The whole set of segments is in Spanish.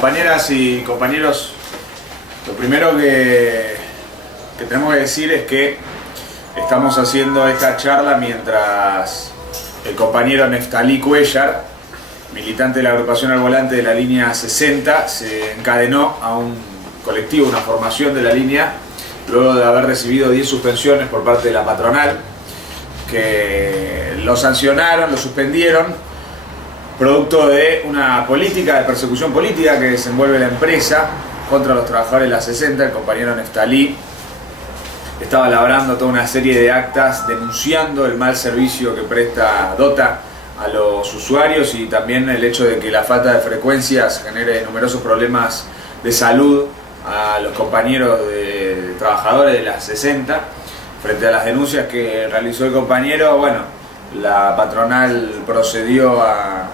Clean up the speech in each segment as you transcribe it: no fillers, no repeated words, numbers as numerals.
Compañeras y compañeros, lo primero que tenemos que decir es que estamos haciendo esta charla mientras el compañero Neftalí Cuellar, militante de la agrupación Al Volante de la línea 60, se encadenó a un colectivo, una formación de la línea, luego de haber recibido 10 suspensiones por parte de la patronal, que lo sancionaron, lo suspendieron, producto de una política de persecución política que desenvuelve la empresa contra los trabajadores de la 60. El compañero Neftalí estaba elaborando toda una serie de actas denunciando el mal servicio que presta DOTA a los usuarios y también el hecho de que la falta de frecuencias genere numerosos problemas de salud a los compañeros de trabajadores de la 60. Frente a las denuncias que realizó el compañero, bueno, la patronal procedió a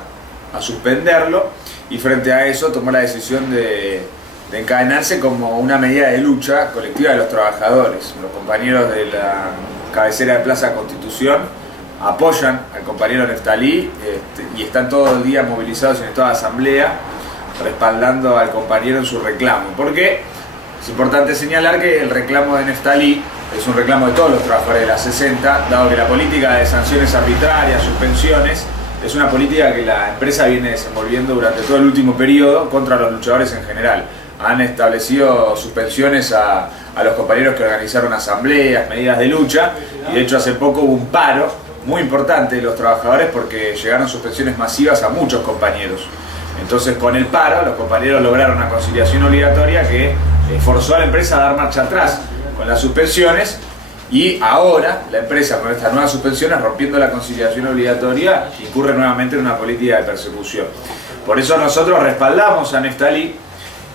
suspenderlo y frente a eso tomó la decisión de encadenarse como una medida de lucha colectiva de los trabajadores. Los compañeros de la cabecera de Plaza Constitución apoyan al compañero Neftalí y están todo el día movilizados en toda asamblea respaldando al compañero en su reclamo. Porque es importante señalar que el reclamo de Neftalí es un reclamo de todos los trabajadores de la 60, dado que la política de sanciones arbitrarias, suspensiones, es una política que la empresa viene desenvolviendo durante todo el último periodo contra los luchadores en general. Han establecido suspensiones a los compañeros que organizaron asambleas, medidas de lucha, y de hecho hace poco hubo un paro muy importante de los trabajadores porque llegaron suspensiones masivas a muchos compañeros. Entonces con el paro los compañeros lograron una conciliación obligatoria que forzó a la empresa a dar marcha atrás con las suspensiones, y ahora la empresa con estas nuevas suspensiones, rompiendo la conciliación obligatoria, incurre nuevamente en una política de persecución. Por eso nosotros respaldamos a Neftalí,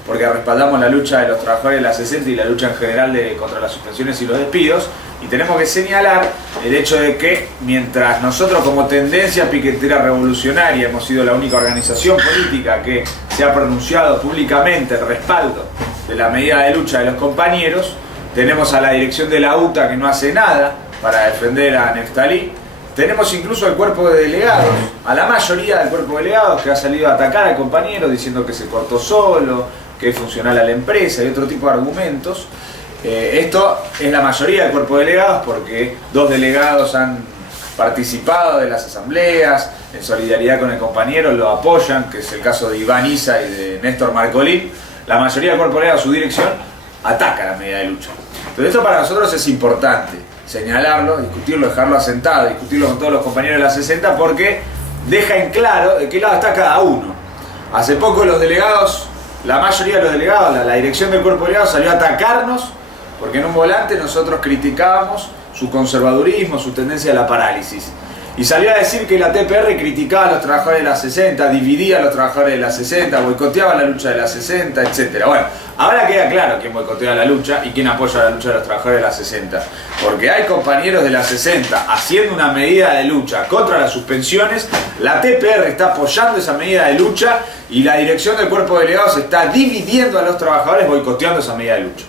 porque respaldamos la lucha de los trabajadores de la 60 y la lucha en general contra las suspensiones y los despidos, y tenemos que señalar el hecho de que mientras nosotros como tendencia piquetera revolucionaria hemos sido la única organización política que se ha pronunciado públicamente el respaldo de la medida de lucha de los compañeros, tenemos a la dirección de la UTA que no hace nada para defender a Neftalí. Tenemos incluso al cuerpo de delegados, a la mayoría del cuerpo de delegados que ha salido a atacar al compañero diciendo que se cortó solo, que es funcional a la empresa y otro tipo de argumentos. Esto es la mayoría del cuerpo de delegados porque 2 delegados han participado de las asambleas en solidaridad con el compañero, lo apoyan, que es el caso de Iván Isa y de Néstor Marcolín. La mayoría del cuerpo de delegados, su dirección, ataca la medida de lucha. Entonces esto para nosotros es importante señalarlo, discutirlo, dejarlo asentado, discutirlo con todos los compañeros de la 60 porque deja en claro de qué lado está cada uno. Hace poco los delegados, la mayoría de los delegados, la dirección del cuerpo de delegados salió a atacarnos porque en un volante nosotros criticábamos su conservadurismo, su tendencia a la parálisis. Y salió a decir que la TPR criticaba a los trabajadores de la 60, dividía a los trabajadores de la 60, boicoteaba la lucha de la 60, etc. Bueno, ahora queda claro quién boicotea la lucha y quién apoya la lucha de los trabajadores de la 60. Porque hay compañeros de la 60 haciendo una medida de lucha contra las suspensiones, la TPR está apoyando esa medida de lucha y la dirección del cuerpo de delegados está dividiendo a los trabajadores boicoteando esa medida de lucha.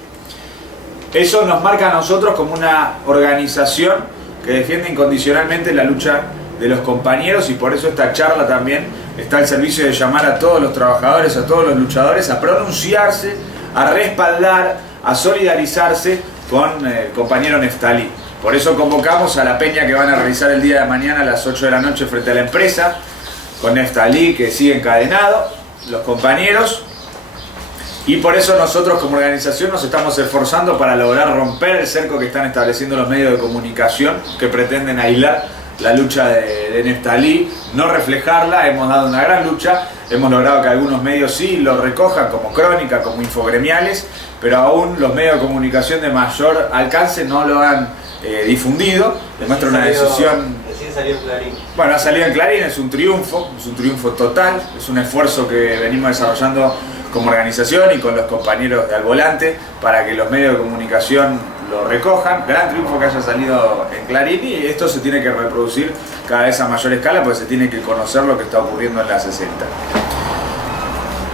Eso nos marca a nosotros como una organización que defiende incondicionalmente la lucha de los compañeros, y por eso esta charla también está al servicio de llamar a todos los trabajadores, a todos los luchadores a pronunciarse, a respaldar, a solidarizarse con el compañero Neftalí. Por eso convocamos a la peña que van a realizar el día de mañana a las 8 de la noche frente a la empresa, con Neftalí que sigue encadenado, los compañeros. Y por eso nosotros como organización nos estamos esforzando para lograr romper el cerco que están estableciendo los medios de comunicación que pretenden aislar la lucha de Neftalí, no reflejarla. Hemos dado una gran lucha, hemos logrado que algunos medios sí lo recojan como crónica, como infogremiales, pero aún los medios de comunicación de mayor alcance no lo han difundido. Demuestra una decisión. Recién salió en Clarín. Bueno, ha salido en Clarín, es un triunfo total, es un esfuerzo que venimos desarrollando como organización y con los compañeros de Al Volante para que los medios de comunicación lo recojan. Gran triunfo que haya salido en Clarín, y esto se tiene que reproducir cada vez a mayor escala porque se tiene que conocer lo que está ocurriendo en la 60.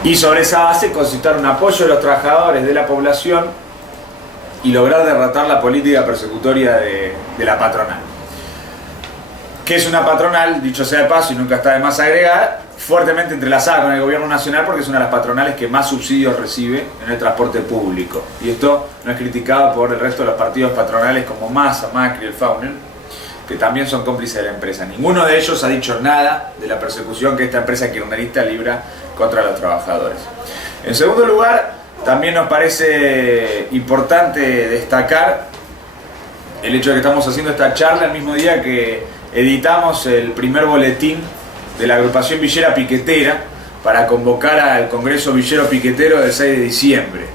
Y sobre esa base concitar un apoyo de los trabajadores, de la población, y lograr derrotar la política persecutoria de la patronal. que es una patronal, dicho sea de paso y nunca está de más agregar, fuertemente entrelazada con el gobierno nacional porque es una de las patronales que más subsidios recibe en el transporte público. Y esto no es criticado por el resto de los partidos patronales como Massa, Macri, el Fauner, que también son cómplices de la empresa. Ninguno de ellos ha dicho nada de la persecución que esta empresa kirchnerista libra contra los trabajadores. En segundo lugar, también nos parece importante destacar el hecho de que estamos haciendo esta charla el mismo día que editamos el primer boletín de la agrupación villera piquetera para convocar al Congreso Villero Piquetero del 6 de diciembre.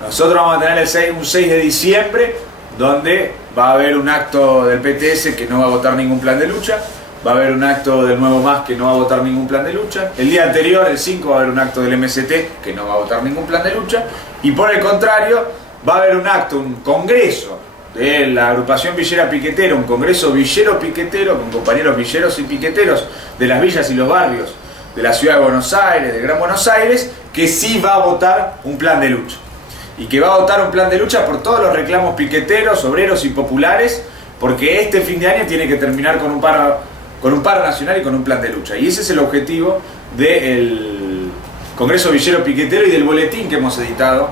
Nosotros vamos a tener un 6 de diciembre donde va a haber un acto del PTS que no va a votar ningún plan de lucha, va a haber un acto del Nuevo Más que no va a votar ningún plan de lucha, el día anterior, el 5, va a haber un acto del MST que no va a votar ningún plan de lucha, y por el contrario va a haber un acto, un congreso de la agrupación villera piquetera, un congreso villero piquetero con compañeros villeros y piqueteros de las villas y los barrios de la ciudad de Buenos Aires, del Gran Buenos Aires, que sí va a votar un plan de lucha. Y que va a votar un plan de lucha por todos los reclamos piqueteros, obreros y populares, porque este fin de año tiene que terminar con un paro nacional y con un plan de lucha. Y ese es el objetivo del Congreso Villero Piquetero y del boletín que hemos editado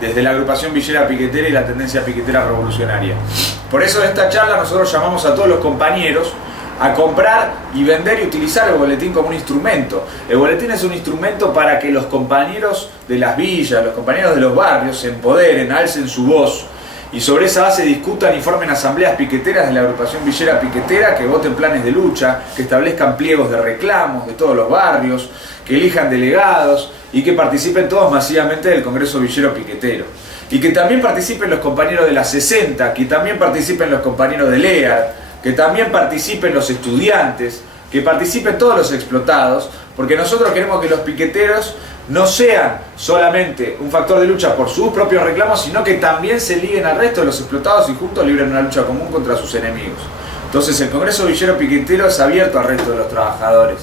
desde la agrupación villera piquetera y la tendencia piquetera revolucionaria. Por eso en esta charla nosotros llamamos a todos los compañeros a comprar y vender y utilizar el boletín como un instrumento. El boletín es un instrumento para que los compañeros de las villas, los compañeros de los barrios se empoderen, alcen su voz y sobre esa base discutan y formen asambleas piqueteras de la agrupación villera piquetera que voten planes de lucha, que establezcan pliegos de reclamos de todos los barrios, que elijan delegados y que participen todos masivamente del Congreso Villero Piquetero. Y que también participen los compañeros de la 60, que también participen los compañeros de LEAR, que también participen los estudiantes, que participen todos los explotados, porque nosotros queremos que los piqueteros no sean solamente un factor de lucha por sus propios reclamos, sino que también se liguen al resto de los explotados y juntos libren una lucha común contra sus enemigos. Entonces el Congreso Villero Piquetero es abierto al resto de los trabajadores,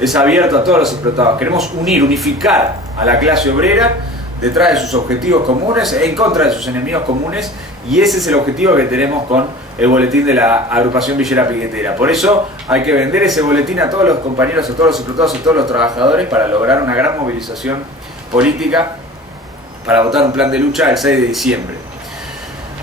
es abierto a todos los explotados. Queremos unificar a la clase obrera detrás de sus objetivos comunes, en contra de sus enemigos comunes, y ese es el objetivo que tenemos con el boletín de la agrupación villera piquetera. Por eso hay que vender ese boletín a todos los compañeros, a todos los explotados y a todos los trabajadores para lograr una gran movilización política para votar un plan de lucha el 6 de diciembre.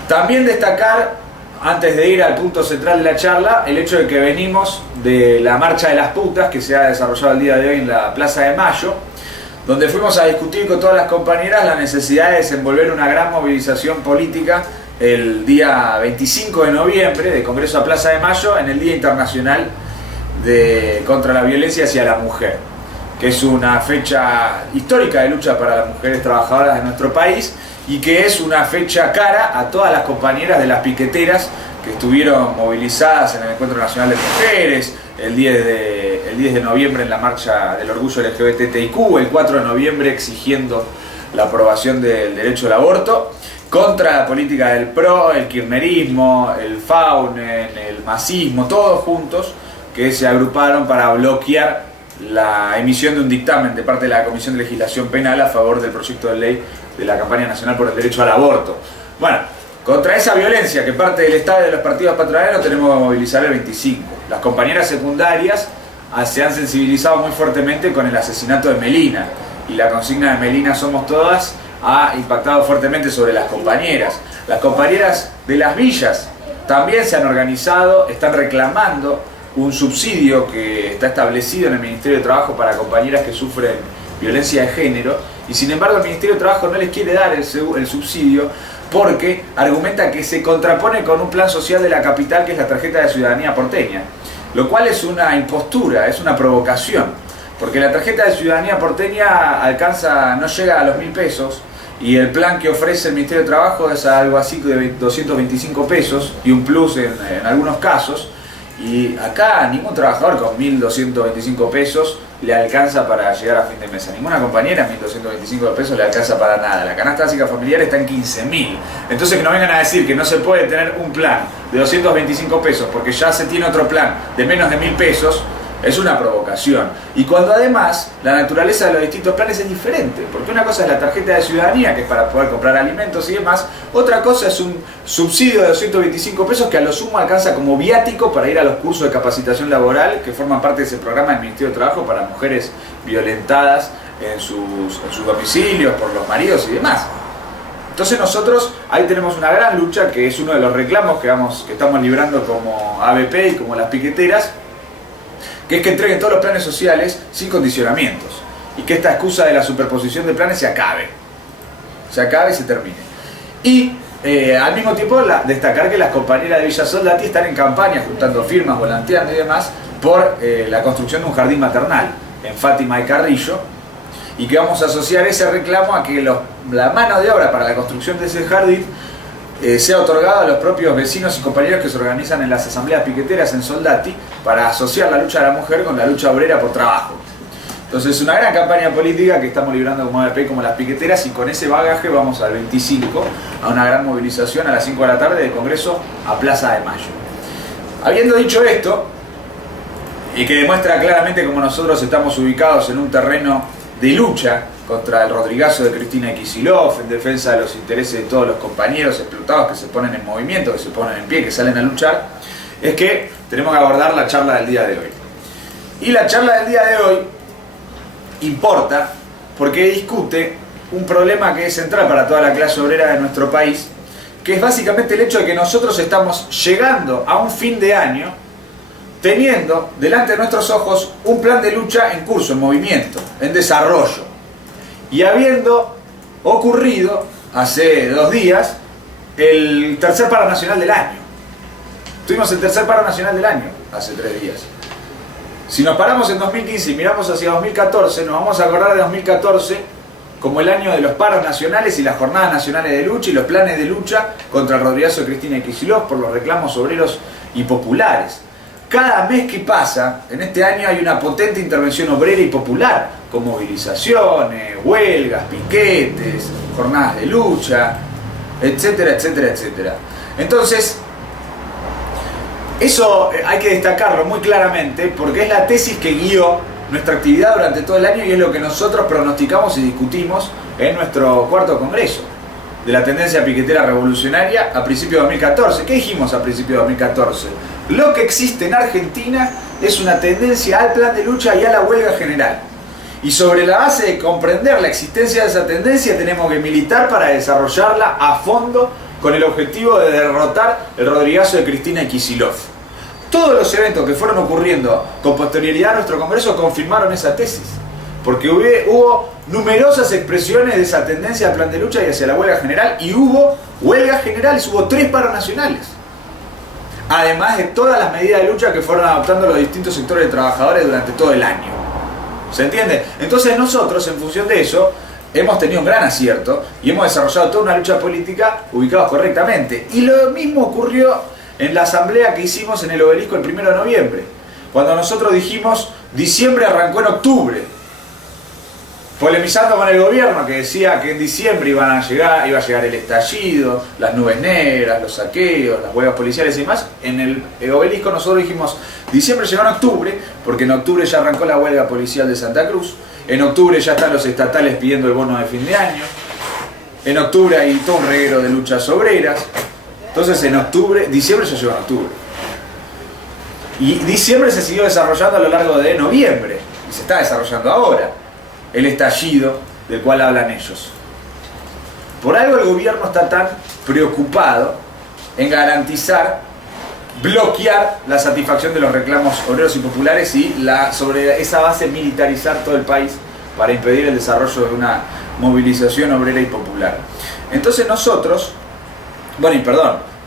También destacar, antes de ir al punto central de la charla, el hecho de que venimos de la Marcha de las Putas que se ha desarrollado el día de hoy en la Plaza de Mayo, donde fuimos a discutir con todas las compañeras la necesidad de desenvolver una gran movilización política el día 25 de noviembre, de Congreso a Plaza de Mayo, en el Día Internacional contra la Violencia hacia la Mujer, que es una fecha histórica de lucha para las mujeres trabajadoras de nuestro país y que es una fecha cara a todas las compañeras de las piqueteras que estuvieron movilizadas en el Encuentro Nacional de Mujeres, el 10 de noviembre en la Marcha del Orgullo LGBTIQ, el 4 de noviembre exigiendo la aprobación del derecho al aborto, contra la política del PRO, el kirchnerismo, el FAUNEN, el masismo, todos juntos que se agruparon para bloquear la emisión de un dictamen de parte de la Comisión de Legislación Penal a favor del proyecto de ley de la campaña nacional por el derecho al aborto. Bueno, contra esa violencia que parte del Estado y de los partidos patronales nos tenemos que movilizar el 25. Las compañeras secundarias se han sensibilizado muy fuertemente con el asesinato de Melina y la consigna de Melina Somos Todas ha impactado fuertemente sobre las compañeras. Las compañeras de las villas también se han organizado, están reclamando un subsidio que está establecido en el Ministerio de Trabajo para compañeras que sufren violencia de género, y sin embargo el Ministerio de Trabajo no les quiere dar el subsidio porque argumenta que se contrapone con un plan social de la capital que es la tarjeta de ciudadanía porteña, lo cual es una impostura, es una provocación, porque la tarjeta de ciudadanía porteña no llega a los 1.000 pesos y el plan que ofrece el Ministerio de Trabajo es algo así de 225 pesos y un plus en algunos casos, y acá ningún trabajador con 1.225 pesos le alcanza para llegar a fin de mes. A ninguna compañera 1.225 pesos le alcanza para nada. La canasta básica familiar está en 15.000. Entonces que no vengan a decir que no se puede tener un plan de 225 pesos porque ya se tiene otro plan de menos de 1.000 pesos, Es una provocación. Y cuando además la naturaleza de los distintos planes es diferente, porque una cosa es la tarjeta de ciudadanía, que es para poder comprar alimentos y demás, otra cosa es un subsidio de 225 pesos que a lo sumo alcanza como viático para ir a los cursos de capacitación laboral que forman parte de ese programa del Ministerio de Trabajo para mujeres violentadas en sus domicilios por los maridos y demás. Entonces nosotros ahí tenemos una gran lucha, que es uno de los reclamos que estamos librando como ABP y como las piqueteras, que es que entreguen todos los planes sociales sin condicionamientos y que esta excusa de la superposición de planes se acabe y se termine. Y al mismo tiempo destacar que las compañeras de Villa Soldati están en campaña juntando firmas, volanteando y demás por la construcción de un jardín maternal en Fátima y Carrillo, y que vamos a asociar ese reclamo a que la mano de obra para la construcción de ese jardín sea otorgado a los propios vecinos y compañeros que se organizan en las asambleas piqueteras en Soldati para asociar la lucha de la mujer con la lucha obrera por trabajo. Entonces es una gran campaña política que estamos librando como ABP y como las piqueteras, y con ese bagaje vamos al 25 a una gran movilización a las 5 de la tarde del Congreso a Plaza de Mayo. Habiendo dicho esto, y que demuestra claramente cómo nosotros estamos ubicados en un terreno de lucha contra el Rodrigazo de Cristina Kicillof, en defensa de los intereses de todos los compañeros explotados que se ponen en movimiento, que se ponen en pie, que salen a luchar, es que tenemos que abordar la charla del día de hoy. Y la charla del día de hoy importa porque discute un problema que es central para toda la clase obrera de nuestro país, que es básicamente el hecho de que nosotros estamos llegando a un fin de año teniendo delante de nuestros ojos un plan de lucha en curso, en movimiento, en desarrollo, y habiendo ocurrido hace 2 días el tercer paro nacional del año. Tuvimos el tercer paro nacional del año hace 3 días. Si nos paramos en 2015 y miramos hacia 2014, nos vamos a acordar de 2014 como el año de los paros nacionales y las jornadas nacionales de lucha y los planes de lucha contra el Rodrigazo de Cristina Kicillof por los reclamos obreros y populares. Cada mes que pasa, en este año hay una potente intervención obrera y popular, con movilizaciones, huelgas, piquetes, jornadas de lucha, etcétera, etcétera, etcétera. Entonces, eso hay que destacarlo muy claramente porque es la tesis que guió nuestra actividad durante todo el año y es lo que nosotros pronosticamos y discutimos en nuestro 4º Congreso de la tendencia piquetera revolucionaria a principios de 2014. ¿Qué dijimos a principios de 2014? Lo que existe en Argentina es una tendencia al plan de lucha y a la huelga general. Y sobre la base de comprender la existencia de esa tendencia tenemos que militar para desarrollarla a fondo con el objetivo de derrotar el Rodrigazo de Cristina Kicillof. Todos los eventos que fueron ocurriendo con posterioridad a nuestro Congreso confirmaron esa tesis, porque hubo numerosas expresiones de esa tendencia al plan de lucha y hacia la huelga general, y hubo huelgas generales, hubo 3 paros nacionales, además de todas las medidas de lucha que fueron adoptando los distintos sectores de trabajadores durante todo el año. ¿Se entiende? Entonces nosotros, en función de eso, hemos tenido un gran acierto y hemos desarrollado toda una lucha política ubicados correctamente. Y lo mismo ocurrió en la asamblea que hicimos en el Obelisco el 1 de noviembre, cuando nosotros dijimos diciembre arrancó en octubre, polemizando con el gobierno que decía que en diciembre iba a llegar el estallido, las nubes negras, los saqueos, las huelgas policiales y demás. En el Obelisco nosotros dijimos diciembre llegó en octubre, porque en octubre ya arrancó la huelga policial de Santa Cruz, en octubre ya están los estatales pidiendo el bono de fin de año, en octubre hay todo un reguero de luchas obreras. Entonces diciembre ya llegó en octubre. Y diciembre se siguió desarrollando a lo largo de noviembre, y se está desarrollando ahora el estallido del cual hablan ellos. Por algo el gobierno está tan preocupado en garantizar, bloquear la satisfacción de los reclamos obreros y populares y sobre esa base militarizar todo el país para impedir el desarrollo de una movilización obrera y popular. Entonces nosotros,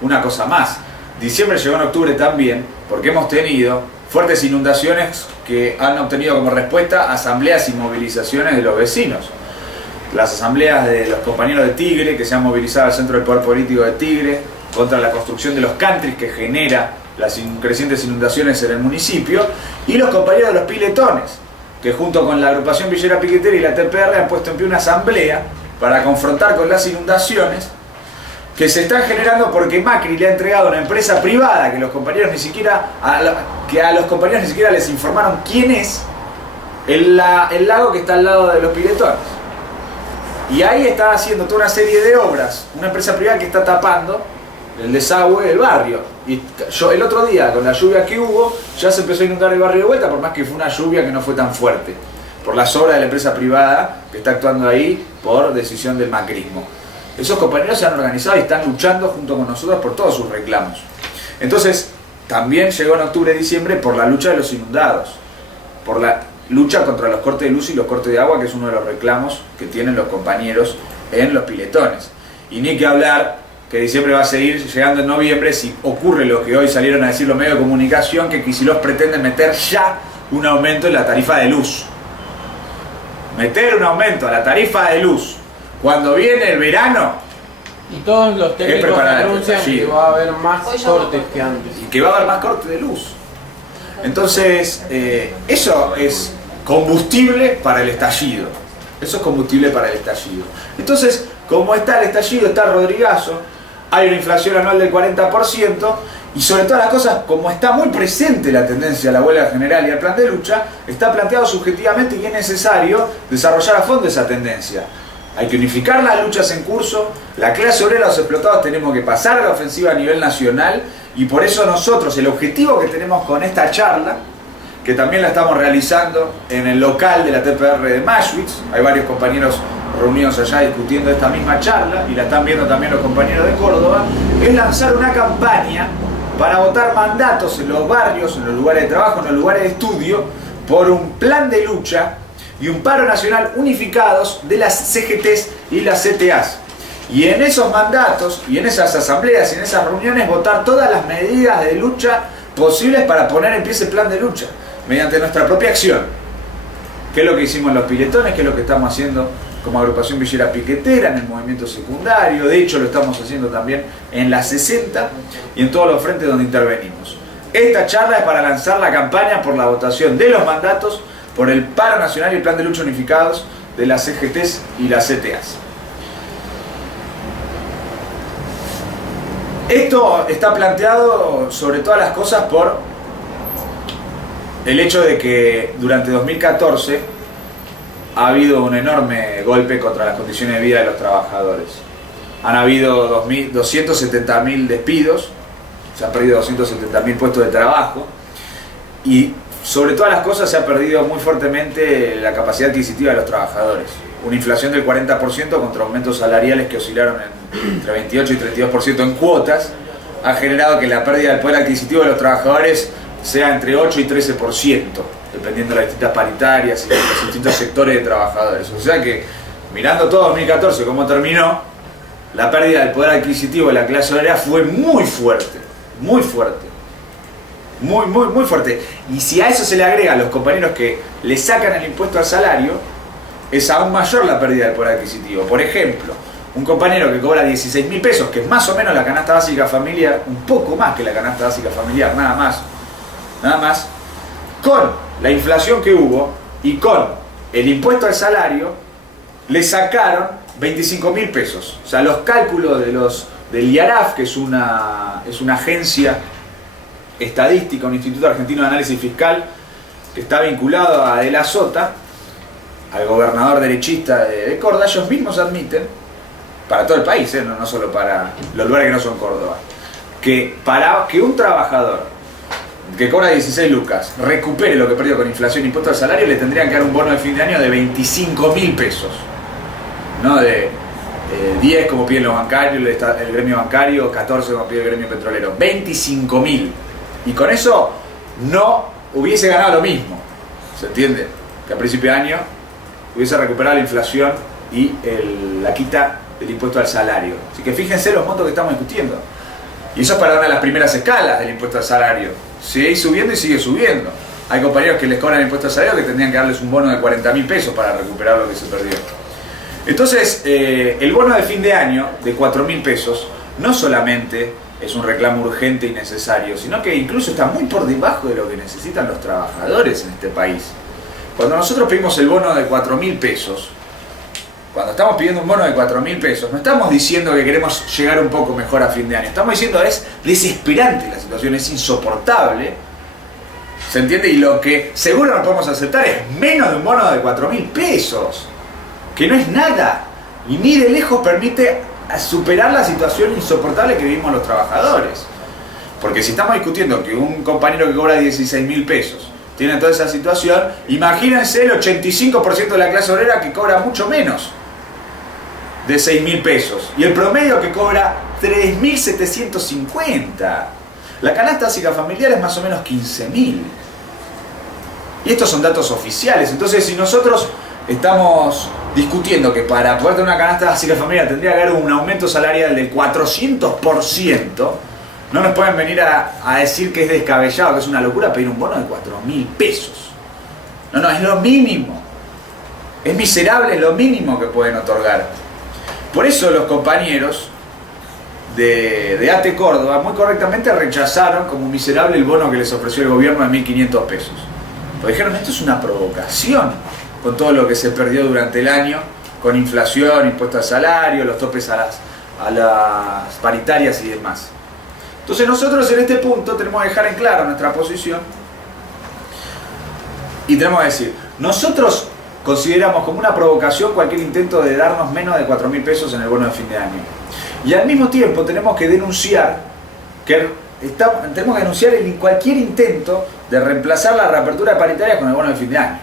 una cosa más, diciembre llegó en octubre también porque hemos tenido fuertes inundaciones que han obtenido como respuesta asambleas y movilizaciones de los vecinos. Las asambleas de los compañeros de Tigre, que se han movilizado al centro del poder político de Tigre contra la construcción de los countries que genera las crecientes inundaciones en el municipio, y los compañeros de los piletones, que junto con la agrupación Villera Piquetera y la TPR han puesto en pie una asamblea para confrontar con las inundaciones, que se están generando porque Macri le ha entregado a una empresa privada que los compañeros ni siquiera a los compañeros ni siquiera les informaron quién es el lago que está al lado de los piletones. Y ahí está haciendo toda una serie de obras, una empresa privada que está tapando el desagüe del barrio. Y el otro día, con la lluvia que hubo, ya se empezó a inundar el barrio de vuelta, por más que fue una lluvia que no fue tan fuerte, por las obras de la empresa privada que está actuando ahí por decisión del macrismo. Esos compañeros se han organizado y están luchando junto con nosotros por todos sus reclamos. Entonces, también llegó en octubre-diciembre por la lucha de los inundados, por la lucha contra los cortes de luz y los cortes de agua, que es uno de los reclamos que tienen los compañeros en los piletones. Y ni que hablar que diciembre va a seguir llegando en noviembre si ocurre lo que hoy salieron a decir los medios de comunicación, que Kicillof pretende meter ya un aumento en la tarifa de luz. Meter un aumento a la tarifa de luz cuando viene el verano. Y todos los técnicos anuncian que va a haber más cortes que antes. Y que va a haber más cortes de luz. Entonces, eso es combustible para el estallido. Eso es combustible para el estallido. Entonces, como está el estallido, está el Rodrigazo, hay una inflación anual del 40%, y sobre todas las cosas, como está muy presente la tendencia a la huelga general y al plan de lucha, está planteado subjetivamente y es necesario desarrollar a fondo esa tendencia. Hay que unificar las luchas en curso, la clase obrera, los explotados, tenemos que pasar a la ofensiva a nivel nacional, y por eso nosotros, el objetivo que tenemos con esta charla, que también la estamos realizando en el local de la TPR de Maschwitz, hay varios compañeros reunidos allá discutiendo esta misma charla, y la están viendo también los compañeros de Córdoba, es lanzar una campaña para votar mandatos en los barrios, en los lugares de trabajo, en los lugares de estudio, por un plan de lucha y un paro nacional unificados de las CGTs y las CTAs. Y en esos mandatos, y en esas asambleas, y en esas reuniones, votar todas las medidas de lucha posibles para poner en pie ese plan de lucha, mediante nuestra propia acción. ¿Qué es lo que hicimos en los piletones? ¿Qué es lo que estamos haciendo como agrupación villera piquetera en el movimiento secundario? De hecho, lo estamos haciendo también en la 60 y en todos los frentes donde intervenimos. Esta charla es para lanzar la campaña por la votación de los mandatos, por el paro nacional y el plan de lucha unificados de las CGTs y las CTAs. Esto está planteado sobre todas las cosas por el hecho de que durante 2014 ha habido un enorme golpe contra las condiciones de vida de los trabajadores. Han habido 270.000 despidos, se han perdido 270.000 puestos de trabajo, y sobre todas las cosas se ha perdido muy fuertemente la capacidad adquisitiva de los trabajadores. Una inflación del 40% contra aumentos salariales que oscilaron entre 28 y 32% en cuotas, ha generado que la pérdida del poder adquisitivo de los trabajadores sea entre 8 y 13%, dependiendo de las distintas paritarias y de los distintos sectores de trabajadores. O sea que, mirando todo 2014 cómo terminó, la pérdida del poder adquisitivo de la clase obrera fue muy fuerte, muy fuerte. Muy fuerte. Y si a eso se le agrega a los compañeros que le sacan el impuesto al salario, es aún mayor la pérdida del poder adquisitivo. Por ejemplo, un compañero que cobra 16.000 pesos, que es más o menos la canasta básica familiar, un poco más que la canasta básica familiar, nada más, con la inflación que hubo y con el impuesto al salario, le sacaron 25.000 pesos. O sea, los cálculos del IARAF, que es una agencia estadística, un Instituto Argentino de Análisis Fiscal, que está vinculado a De la Sota, al gobernador derechista de Córdoba, ellos mismos admiten, para todo el país, no solo para los lugares que no son Córdoba, que para que un trabajador que cobra 16 lucas recupere lo que perdió con inflación e impuesto al salario, le tendrían que dar un bono de fin de año de 25.000 pesos, no de 10 como piden los bancarios, el gremio bancario, 14 como pide el gremio petrolero, 25.000. Y con eso no hubiese ganado lo mismo, ¿se entiende? Que a principio de año hubiese recuperado la inflación y la quita del impuesto al salario. Así que fíjense los montos que estamos discutiendo. Y eso es para una de las primeras escalas del impuesto al salario. Sigue subiendo y sigue subiendo. Hay compañeros que les cobran el impuesto al salario que tendrían que darles un bono de 40.000 pesos para recuperar lo que se perdió. Entonces, el bono de fin de año de 4.000 pesos no solamente es un reclamo urgente y necesario, sino que incluso está muy por debajo de lo que necesitan los trabajadores en este país. Cuando nosotros pedimos el bono de 4.000 pesos, cuando estamos pidiendo un bono de 4.000 pesos, no estamos diciendo que queremos llegar un poco mejor a fin de año. Estamos diciendo es desesperante la situación, es insoportable. ¿Se entiende? Y lo que seguro no podemos aceptar es menos de un bono de 4.000 pesos. Que no es nada. Y ni de lejos permite superar la situación insoportable que vivimos los trabajadores. Porque si estamos discutiendo que un compañero que cobra 16.000 pesos tiene toda esa situación, imagínense el 85% de la clase obrera que cobra mucho menos de 6.000 pesos. Y el promedio que cobra 3.750. La canasta básica familiar es más o menos 15.000. Y estos son datos oficiales. Entonces, si nosotros estamos discutiendo que para poder tener una canasta básica familiar tendría que haber un aumento salarial del 400%, no nos pueden venir a decir que es descabellado, que es una locura pedir un bono de 4.000 pesos. No, es lo mínimo. Es miserable, es lo mínimo que pueden otorgar. Por eso los compañeros de ATE Córdoba muy correctamente rechazaron como miserable el bono que les ofreció el gobierno de 1.500 pesos. Porque dijeron, esto es una provocación con todo lo que se perdió durante el año, con inflación, impuesto al salario, los topes a las paritarias y demás. Entonces nosotros en este punto tenemos que dejar en claro nuestra posición y tenemos que decir, nosotros consideramos como una provocación cualquier intento de darnos menos de 4.000 pesos en el bono de fin de año. Y al mismo tiempo tenemos que denunciar cualquier intento de reemplazar la reapertura paritaria con el bono de fin de año.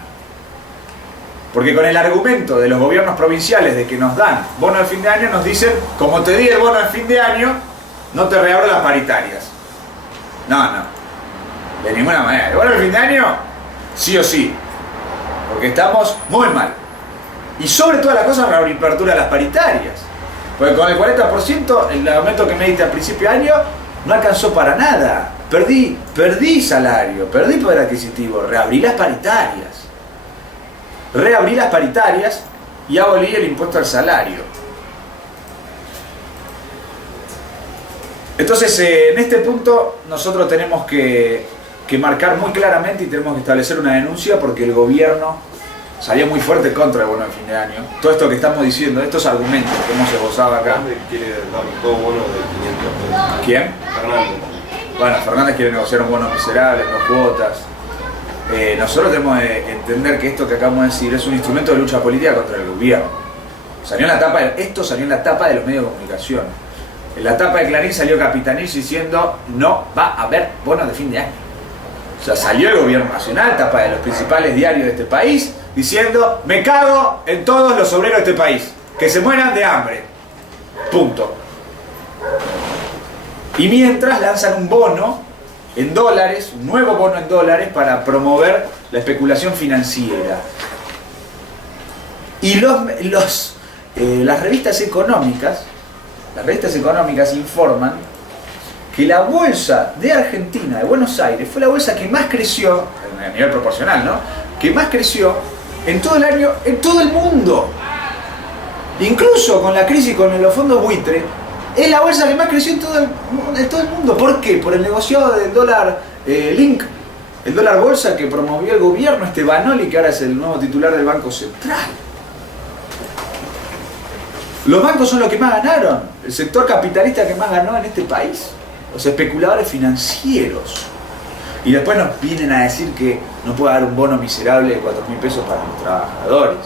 Porque con el argumento de los gobiernos provinciales de que nos dan bono de fin de año, nos dicen, como te di el bono de fin de año, no te reabro las paritarias. No, de ninguna manera. El bono de fin de año, sí o sí. Porque estamos muy mal. Y sobre todas las cosas, la reapertura de las paritarias. Porque con el 40%, el aumento que me diste al principio de año, no alcanzó para nada. Perdí salario, perdí poder adquisitivo. Reabrí las paritarias y abolí el impuesto al salario. Entonces, en este punto, nosotros tenemos que marcar muy claramente y tenemos que establecer una denuncia porque el gobierno salió muy fuerte contra el bono de fin de año. Todo esto que estamos diciendo, estos argumentos que hemos esbozado acá. Fernández quiere dar dos bonos de 500 pesos. ¿Quién? Fernández. Bueno, Fernández quiere negociar un bono miserable, 2 cuotas. Nosotros tenemos que entender que esto que acabamos de decir es un instrumento de lucha política contra el gobierno. Esto salió en la tapa de los medios de comunicación. En la tapa de Clarín salió Capitanich diciendo no va a haber bonos de fin de año. O sea, salió el gobierno nacional, tapa de los principales diarios de este país, diciendo me cago en todos los obreros de este país, que se mueran de hambre. Punto. Y mientras lanzan un bono en dólares, un nuevo bono en dólares para promover la especulación financiera. Y las revistas económicas informan que la bolsa de Argentina, de Buenos Aires, fue la bolsa que más creció, a nivel proporcional, ¿no? Que más creció en todo el año, en todo el mundo. Incluso con la crisis con los fondos buitre, es la bolsa que más creció en todo el mundo. ¿Por qué? Por el negociado del dólar Link, el dólar bolsa que promovió el gobierno, Banoli, que ahora es el nuevo titular del Banco Central. Los bancos son los que más ganaron, el sector capitalista que más ganó en este país, los especuladores financieros. Y después nos vienen a decir que no puede haber un bono miserable de 4.000 pesos para los trabajadores.